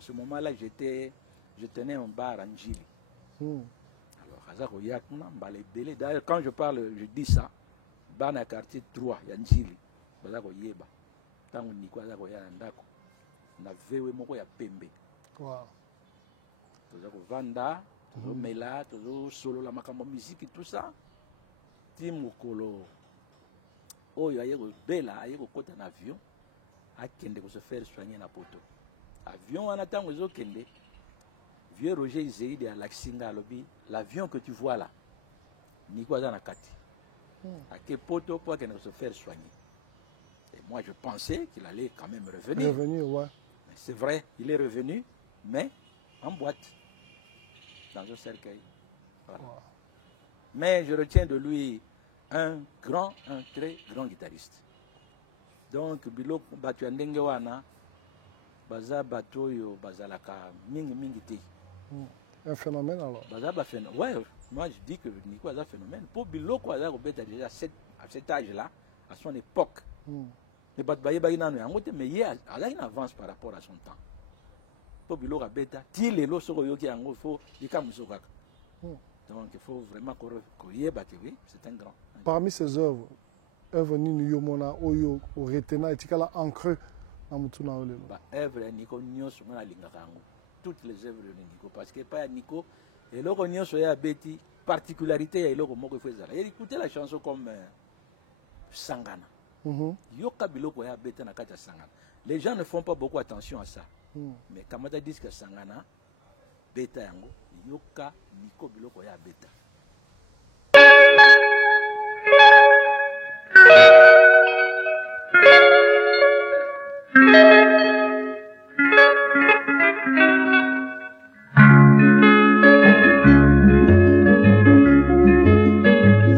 ce moment-là, je tenais un bar à Njili. D'ailleurs, quand je parle, je dis ça. Bar na quartier 3, il y a Njili. Tango Nico azako ya ndako. Na vewe moko ya pembe. Wow. Tozako vanda, tozo mela, tozo solo la makambo musique tout ça. Timokolo. Oyo ayeko bela, ayeko kota na avion. Akende ko se faire soigner na poto. Avion wana tango ezo kende. Vieux Roger Izéide à Laxinga lobi, l'avion que tu vois là. Nico aza na kati. Ake poto pour qu'elle se faire soigner. Et moi je pensais qu'il allait quand même revenir. Revenir, ouais. C'est vrai, il est revenu, mais en boîte, dans un cercueil. Voilà. Wow. Mais je retiens de lui un très grand guitariste. Donc, Bilo Batuandenge wana, baza batoyo bazalaka mingi te. Un phénomène alors. Ouais, moi je dis que Nico a un phénomène. Pour Biloko, il a déjà à cet âge-là, à son époque. Mais il avance par rapport à son temps. Pour Biloko, il est donc il faut vraiment qu'on oui, c'est un grand. Parmi ses œuvres, œuvre ni Yomona, Oyo, Retena, et Tikala ancré dans Mutuna Olelo. Œuvre Nico Nyos, toutes les œuvres de Nico, parce que pas Nico, et l'autre Nyos, il y a Betty, particularité, et l'autre Moko Fezala. Et écoutez la chanson comme Sangana. Yoka Biloko ya Betty Nakata Sangana. Les gens ne font pas beaucoup attention à ça. Mais quand on dit que Sangana, Beta Yango, Yoka Nico Biloko ya Beta.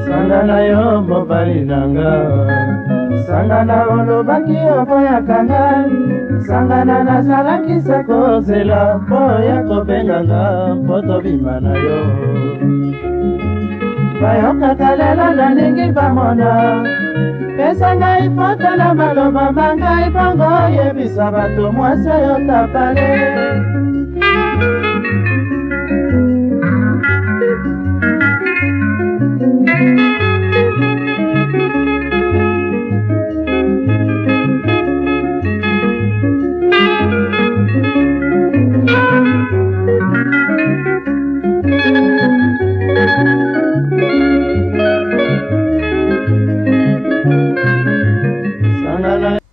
Sangana yo mobali nanga, sangana olobaki oboyakanga, sangana nazalaki se kozela mpo ya kobenganga mpo tobima na yo. Bayokaka lelo nalingi bamona, pesa ngai foto na maloba mangai bongo yebisa bato mwasi oyo tapale.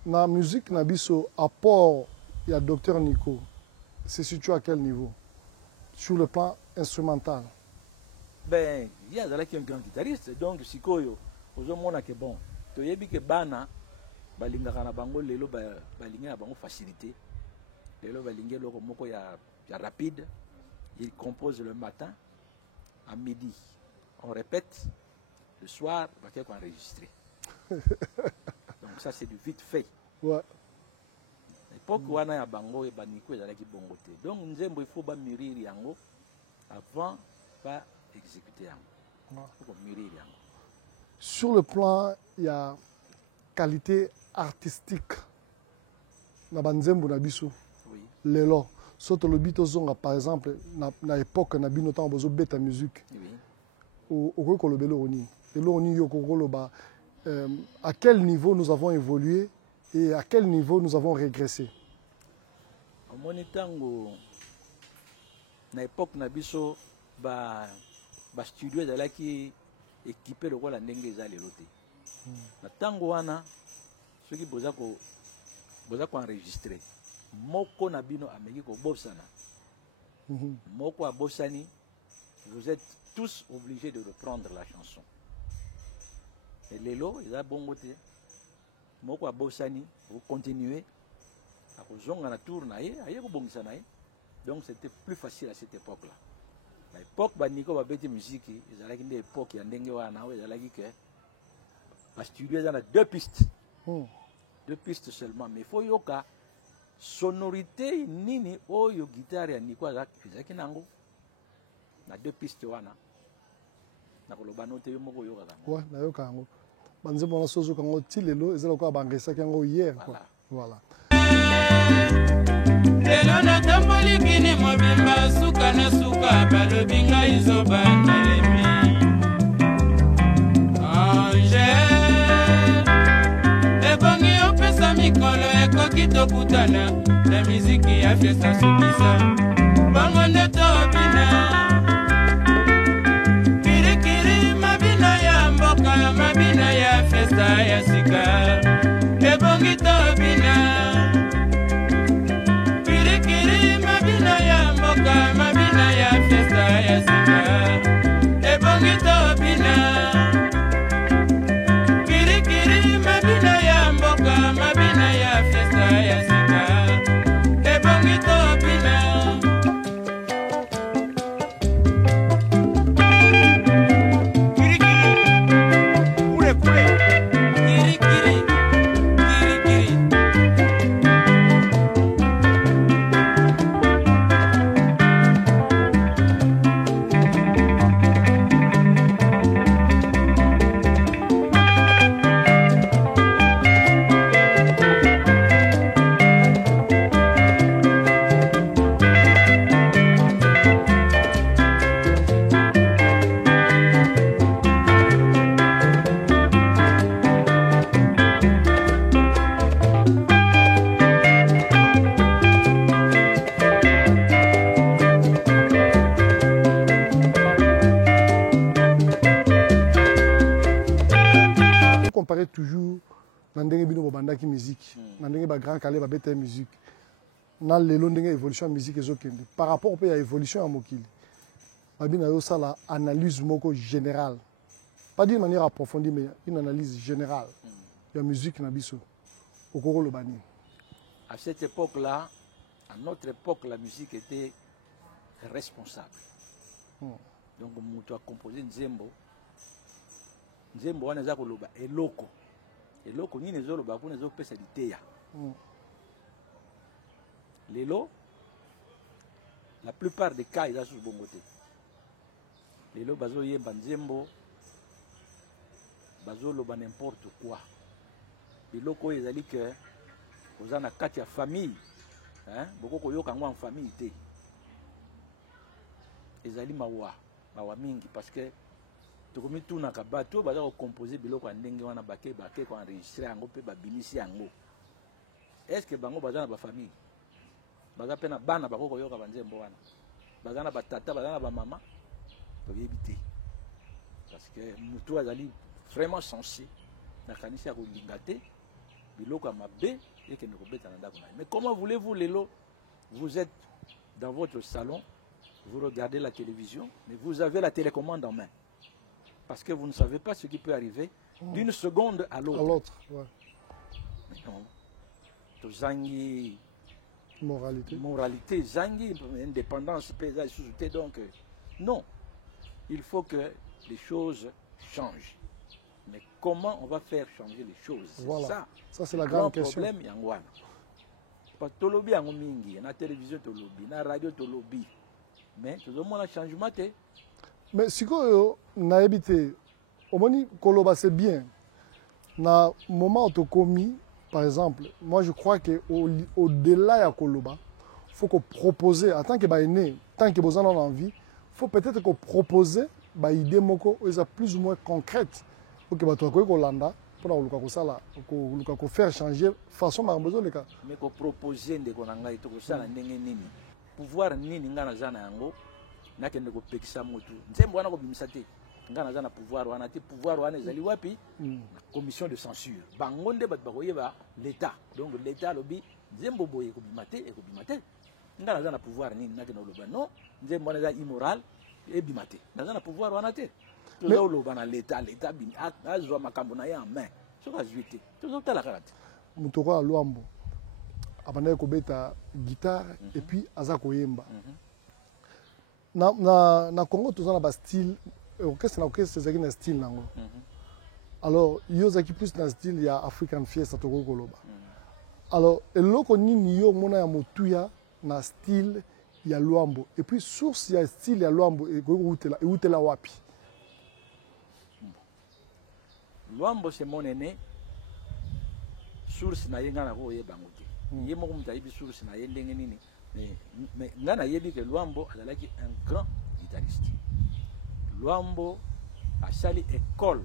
La musique Nabiso, apport, il y a Docteur Nico. C'est situé à quel niveau? Sur le plan instrumental. Ben, il y a un grand guitariste, donc Sikoyo, aux hommes on a que bon. Tu as vu que Bana, Balingara Bango, Lelo, Balinga Bango facilité. Lelo Balinga, Loro Moko, il y a rapide. Il compose le matin, à midi. On répète, le soir, on va enregistrer. Donc ça, c'est du vite fait. Ouais. L'époque où on a Bango et Baniko, il bongo. Donc, nous il faut mûrir yango avant de exécuter yango. Il faut mûrir yango. Sur le plan, il y a qualité artistique. Na banzembo na biso. Oui. Lelo. Soto le bito zonga par exemple na époque na bino temps bozo beta musique. Oui. Au ko lobelo oni. Et lo oni yo ko loba. À quel niveau nous avons évolué et à quel niveau nous avons régressé? Au monitango, na époque nabiso ba studio de là qui équipé le rôle ndenge za leloté. Na tango wana ceux qui boza ko enregistrer. Moko na bino ameki ko bosana. Moko a bosani, vous êtes tous obligés de reprendre la chanson. Et Lelo, il a bon côté. Moko a bosani, vous continuez. À vous na tour naïe, aïe ko bon sanaï. Donc c'était plus facile à cette époque-là. À l'époque, Baniko va bêter musique, ils allaient une époque, il y a un dengue, ils allaient que la studio il y a deux pistes. Deux pistes seulement, mais il faut yoka sonorité nini oyo guitare ya Nico azaki nango na deux pistes wana. Na koloba note yo moko yoka kango. Ouais, na yoka kango. Banze bona sozo kango tilelo ezala ko bangesa kango hier quoi. Voilà. Lelo na tamboli kini mobimba suka na suka balobi ngai zobanda lemi. Ange ebongi opesa mikolo ekoki tokutana na miziki ya fiesta sukisa bongo nde tobina kirikiri mabina ya mboka mabina ya fiesta ya sika ebongi tobina kirikiri mabina ya mboka mabina ya fiesta ya sika ebongi tobina kirikiri mabina ya mboka mabina ya fiesta ya sika ebongi tobina ndenge bino bobandaki musique na ndenge ba grand Calais babeta musique na lelo ndenge évolution ya musique ezokende par rapport pe ya évolution ya mokili babina yo sala analyse moko générale pas d'une manière approfondie mais une analyse générale ya musique na biso okoko lobani. À cette époque-là, à notre époque, la musique était responsable. Donc, on a composé Nzembo. Nzembo, on a koloba eloko. Eloko, ni nezo loba, ko nezo pesa liteya. Lelo, la plupart des cas, ils sont sur bon côté. Lelo, bazo yemba Nzembo, bazo loba n'importe quoi. Eloko, ils allaient que vous avez une famille, beaucoup de gens en famille. Ils allaient mawa mingi parce que tout na kabato baza ko composer biloko ndenge wana bake ko enregistrer yango pe babimisi yango. Est-ce que bango baza na ba famille? Baza pena bana bakoko yoka banzembo wana. Baza na batata, baza na ba mama. To yebite. Parce que mutu azali vraiment sensé na kanisi ya ko lingate biloko mabe. Mais comment voulez-vous, Lélo? Vous êtes dans votre salon, vous regardez la télévision, mais vous avez la télécommande en main. Parce que vous ne savez pas ce qui peut arriver d'une seconde à l'autre. À l'autre, ouais. Zangi, moralité, Zangi, indépendance, paysage, sous-outé. Donc, non. Il faut que les choses changent. Mais comment on va faire changer les choses? Voilà. Ça, c'est la grand grande question. Problème, yangwana. Pas tolobi yango mingi, na télévision tolobi, na radio tolobi. Mais tout le monde a changement. Mais si vous avez habité, au moni koloba c'est bien. Na moment où tu commis, par exemple, moi je crois que au-delà de koloba, il faut qu'on propose, en tant que baïné, tant que vous en avez envie, il faut peut-être qu'on propose des idées plus ou moins concrètes. Pour que tu aies Kolanda, pour faire changer façon de les cas. Mais qu'on propose des Konanga, tu ça la nini. Pouvoir nini ngana zana yango, na kende ko pekisa motu. Nzembo wana ko bimisate. Ngana zana pouvoir wana te pouvoir wana ezali wapi? Commission de censure. Bangonde bat bakoyeba l'état. Donc l'état lobi nzembo boye ko bimate e ko bimate. Ngana zana pouvoir nini na kende loba non, nzembo wana za immoral e bimate. Na zana pouvoir wana te. Mais l'État a joué en main. C'est ce que je veux dire. Moutoko à Luambo, abandonné kobeta guitare et puis azako yemba. Na Congo tous on a style orchestre c'est un style nango. Alors yo zaki plus na style ya African Fiesta toko koloba. Alors eloko nini yo mona ya motuya na style ya Luambo et puis source ya style ya Luambo et utela wapi. Luambo c'est mon aîné. Source na yenga na ko yeba ngote. Yemo ko mutayibi source na yendenge nini. Mais ngana yebi que Luambo azalaki un grand guitariste. Luambo a sali école.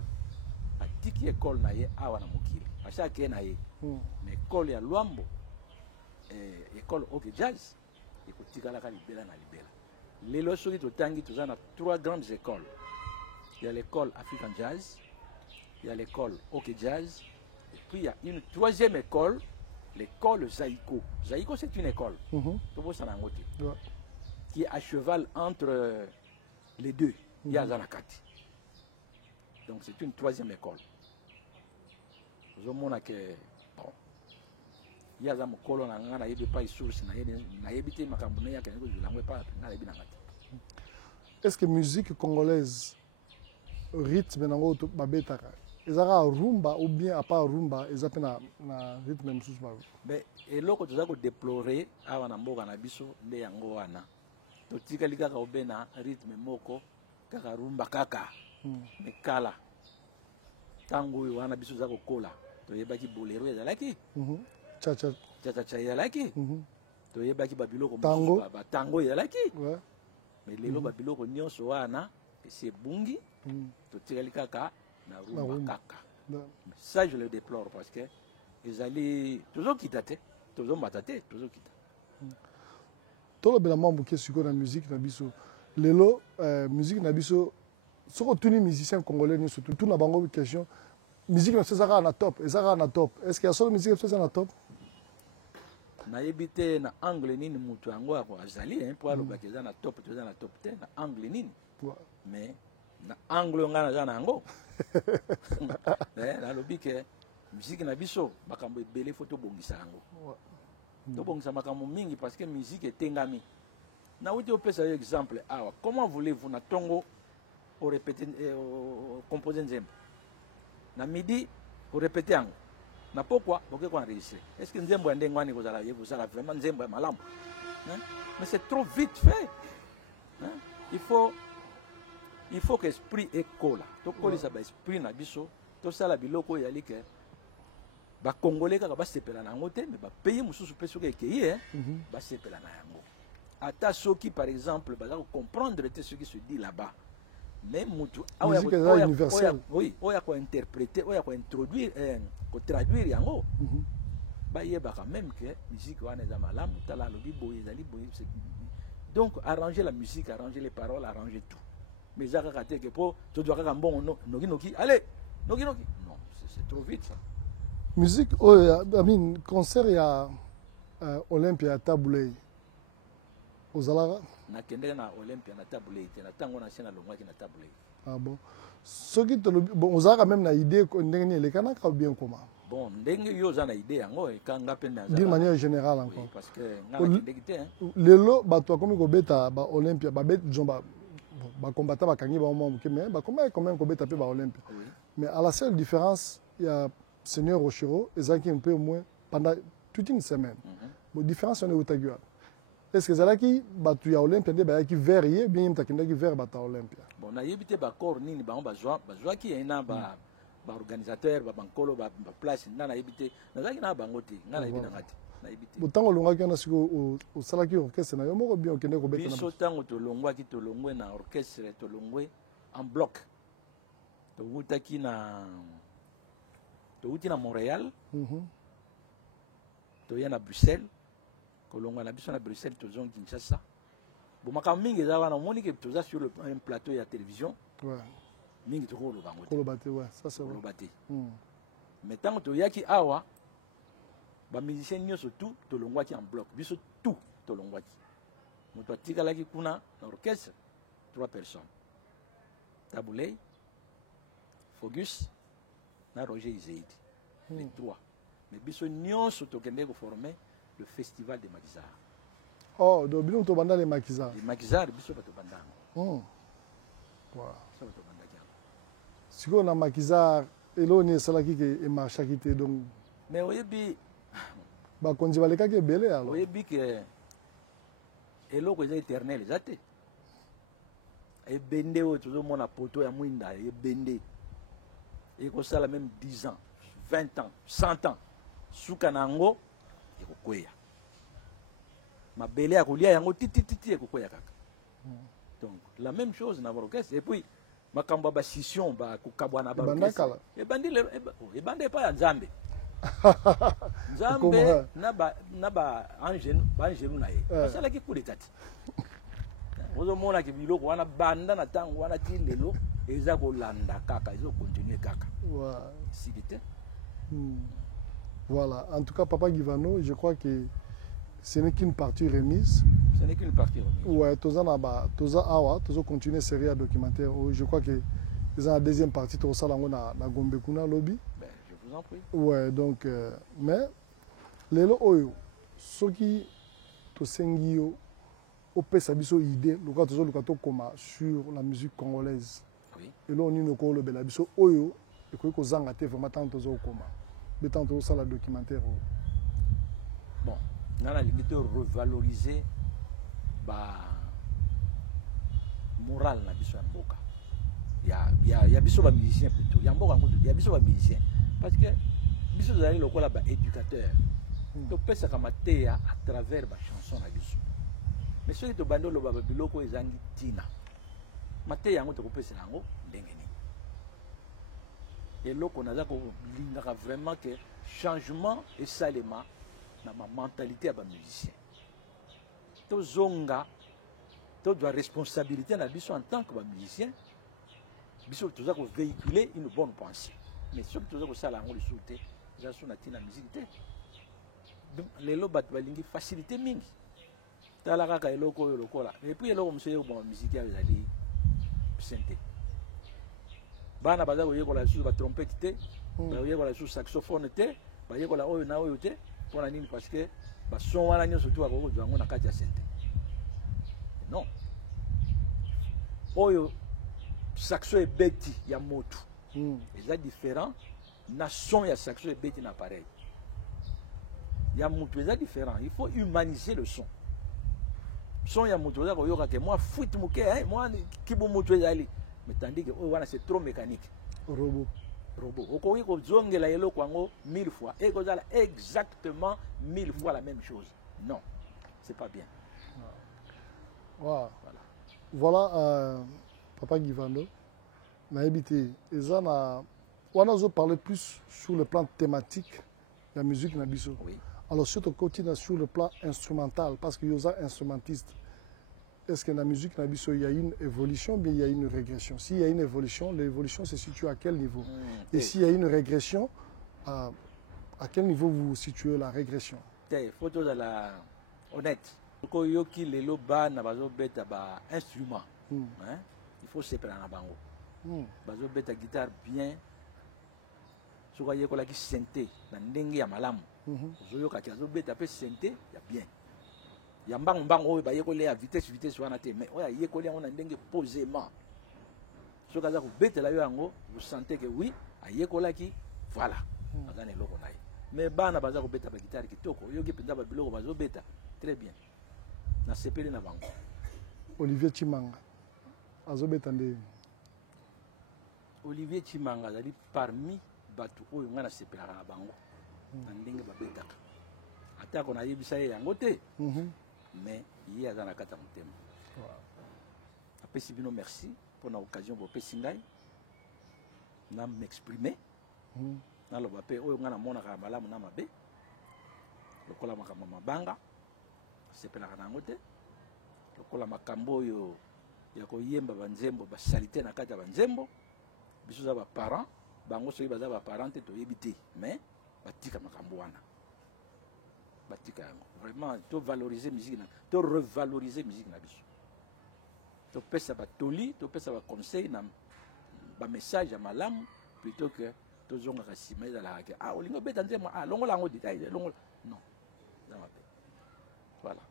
A tiki école na ye awa na mokili. A chaque na ye. Mais école ya Luambo école ok jazz et ko tikala ka libela na libela. Lelo soki to tangi to zana 3 grandes écoles. Il y a l'école African Jazz. Il y a l'école OK Jazz, et puis il y a une troisième école, l'école Zaïko. Zaïko, c'est une école, qui est à cheval entre les deux. Il y a Zanakati. Donc c'est une troisième école. Vous avez que bon, il y a des écoles qui pas source, est-ce que la musique congolaise, rythme nango babetaka? Ezara rumba ou bien à part rumba, ezapé na rythme même sous ba. Mais eloko tozako déplorer awa na mboka na biso nde yango wana. Totikali kaka obena rythme moko kaka rumba kaka. Mais kala. Tango wana biso zako kola. Toyebaki bolero ezalaki. Cha cha ezalaki. Toyebaki babiloko tango tango ezalaki. Ouais. Mais lelo babiloko nyonso wana c'est bungi. Totikali kaka na rumba kaka. Ça je le déplore parce que ils allaient toujours quitter, toujours matater, toujours quitter. Tout le bénéfice beaucoup sur la musique na biso. Lelo musique na biso. Sur tous les musiciens congolais surtout tout na bango question musique na sezaka na top ezaka na top est-ce qu'il y a solo musique sezaka na top nayebi te na angle nini mutu yango azali mpo alobaki eza na top toza na top te na angle nini mais na angle ngai naza na yango nalobi ke musique na biso makambo ebele fo tobongisa yango tobongisa makambo mingi parce que musique etengami nauti opesa yo exemple awa comment voulez-vous na ntongo orépéte composer nzembo na midi orépéte yango na pourquoi boke enregistrer est-ce que nzembo ya ndenge wani kozala yekozala vraiment nzembo ya malamu mais c'est trop vite fait il faut que esprit ekola tokolisa ba esprit na biso tosala biloko oyo yali ke bakongole kaka basepela na yango te mais bapaye mosusu mpe soki ekei basepela na yango ata soki par exemple baza comprendre te ce qui se dit là-bas mais mutu oya kointerpréter oya kointroduire kotraduire yango bayebaka même que musique wana eza malamu tala alobi boye ezali boye donc arranger la musique arranger les paroles arranger tout mais eza kaka te ke mpo tozwa kaka mbongo nokinoki allez nokinoki non c'est trop vite ça musique oyo I mean concert ya Olympia ya Tabulei ozalaka nakendeke na Olympia na Tabulei te na ntango na se na longwaki na Tabulei. Ah bon soki tolobi bon ozalaka même na idée ndenge nini elekanaka ou bien comment bon ndenge yo oza na idée yango ekanga mpe na d'une manière générale encore oui, parce que nga nakendeki te lelo bato akomi kobeta ba Olympia babeti disons bacombattant bakangi bango moke mais bakomaki quand même kobeta mpe ba Olympia mais à la seule différence il y a Seigneur Rochero ezalaki un peu moins pendant toute une semaine bon différence on est utaki wana est-ce que ezalaki bato ya Olympia nde bayaki vers ye bien ye mutakendaki vers bato ya Olympia bon nayebi te bacor nini bango bazwaki ye na baorganisateur babankolo baplace nga nayebi te nazalaki na bango te nga nayebi nanga te nayebi te ntango olongwaki wana soki osalaki orchestre na yo moko bien okende kobeta biso ntango tolongwaki tolongwe na orchestre tolongwe en bloc towutaki na Montréal toya na Bruxelles kolongwa na biso na Bruxelles tozongi Kinshasa bon makambo mingi eza wana omoni ke toza sur un plateau ya télévision mingi tokoloba ngo koloba te ça c'est koloba te mais ntango toyaki awa bamusicien nyonso tout tolongwaki en bloc biso tout tolongwaki moto atikalaki kuna na orchestre 3 personnes Tabulei Fogus na Roger Izeidi les 3 mais biso nyonso tokende koformer le festival de Makizar. Oh, donc bino to banda les Makizar. Les Makizar biso bato banda. Wow. Ça bato banda kia. Siko na Makizar elo ni salaki ke e marchaki te donc mais oyebi ba konzi baleka ke belé alors. Oyebi ke elo ko éternel ezate. E bende o tozo mona poto ya mwinda e bende. Et ko sala même 10 ans, 20 ans, 100 ans. Suka nango ekokweya mabele ya kolia yango titititi ekokweya kaka donc la même chose na orchestre et puis makambo ya bascission bakokabwa na baorchestre ebandi epai ya nzambe nzambe na baangelu na ye basalaki coup d'état ozomonaki biloko wana banda na ntango wana ti lelo eza kolanda kaka ezokontinue kaka siki te. Voilà, en tout cas, Papa Guivano, je crois que ce n'est qu'une partie remise. Ce n'est qu'une partie remise. Ouais, Toza Awa, Toza continue série à documentaire. Je crois que c'est la deuxième partie, Toza Lango na Gombe Kuna Lobby. Ben, je vous en prie. Ouais, donc, mais, lelo oyo, ce qui to sengi yo, ope sabiso idée, loka Toza lukato koma sur la musique congolaise. Oui. Et là, on y noko le bela biso oyo, et ko ko zanga te vraiment tant Toza koma. Mais tant Toza la documentaire. Bon, on a limité revaloriser ba moral na biso ya mboka. Ya biso ba musicien plutôt. Ya mboka ngoto, ya biso ba musicien. Parce que biso zali lokola ba éducateur. To pesa kama teya à travers ba chanson na biso. Mais ceux qui to bando lo ba biloko ezangi tina. Mateya yango to kopesa yango ndenge ni. Et loko naza ko lingaka vraiment que changement et salema na ma mentalité à ba musicien. To zonga to doit responsabilité na biso en tant que ba musicien. Biso toza ko véhiculer une bonne pensée. mais soki toza kosala yango lisusu te eza so na ntina musique te. Donc lelo bato balingi facilité mingi tala kaka eloko oyo lokola et puis eloko mosusu eyokoboma musique yayo ezali sente bana baza koyekola lisusu batrompete te bayekola lisusu saxophone te bayekola oyo na oyo te mpona nini parce que bason wana nyonso tu bakoki kozwa yango na kati ya sente non oyo saxo ebeti ya motu eza différent na son ya saxo ebeti na pareil ya motu eza différent. Il faut humaniser le son. Son ya motu oza koyoka ke moi fuite moke moi kibu motu ezali mais tandis que oyo wana c'est trop mécanique. Robot. Okoki kozongela eloko yango 1000 fois et kozala exactement 1000 fois la même chose. Non, c'est pas bien. Wow. Voilà, Papa Guivando, na habité. On a parlé plus sur le plan thématique de la musique nabiso. Oui. Alors, si on continue sur le plan instrumental, parce qu'il y a des instrumentistes, est-ce que dans la musique nabiso, il y a une évolution ou bien il y a une régression? S'il y a une évolution, l'évolution se situe à quel niveau? Et s'il y a une régression, à quel niveau vous situez la régression? Il faut être honnête. Koyoki lelo ba na bazo beta ba instrument. Il faut séparer na bango. Bazo beta guitare bien. Soka yekola ki synthé na ndenge ya malamu. Zoyoka ki bazo beta pe synthé ya bien. Ya mbango mbango oyo ba yekola ya vitesse wana te mais oya yekola yango na ndenge posément. Soka za ko beta la yo yango, vous sentez que oui, ayekola ki voilà. Azana eloko na ye. Mais bana baza ko beta ba guitare kitoko, yoki penza ba biloko bazo beta très bien. Na sepeli na bango. Olivier Chimanga azobeta nde. Olivier Chimanga azali parmi bato oyo nga na sepelaka na bango na ndenge babetaka atako na yebisa ye yango te mais ye aza na kati ya motema. Apesi bino merci pour na occasion bopesi ngai na m'exprimer naloba mpe oyo nga namonaka malamu na mabe lokola makambo mabanga sepelaka na yango te lokola makambo oyo ya koyemba banzembo basali te na kati ya banzembo biso za baparent bango soki baza baparent te toyebi te mais batika makambo wana batika yango vraiment to valoriser musique na to revaloriser musique na biso topesa batoli topesa baconseil na bamessage ya malamu plutôt que tozongaka nsima ezalaka ke olingi obeta nzembo longola yango détail longola non za mabe. Voilà.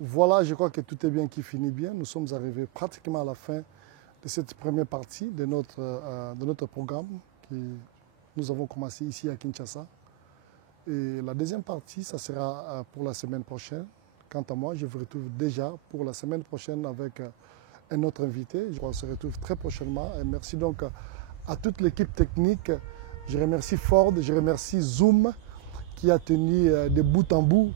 Voilà, je crois que tout est bien qui finit bien. Nous sommes arrivés pratiquement à la fin de cette première partie de notre programme que nous avons commencé ici à Kinshasa. Et la deuxième partie, ça sera pour la semaine prochaine. Quant à moi, je vous retrouve déjà pour la semaine prochaine avec un autre invité. On se retrouve très prochainement. Et merci donc à toute l'équipe technique. Je remercie Ford, je remercie Zoom qui a tenu de bout en bout.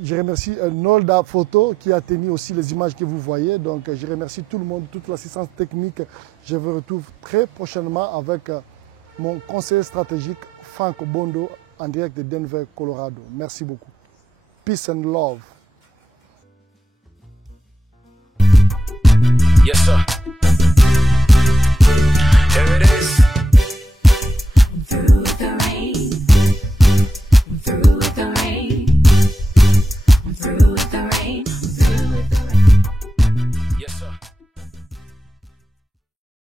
Je remercie Nolda Photo qui a tenu aussi les images que vous voyez. Donc je remercie tout le monde, toute l'assistance technique. Je vous retrouve très prochainement avec mon conseiller stratégique Frank Bondo en direct de Denver, Colorado. Merci beaucoup. Peace and love. Yes, sir. Here it is.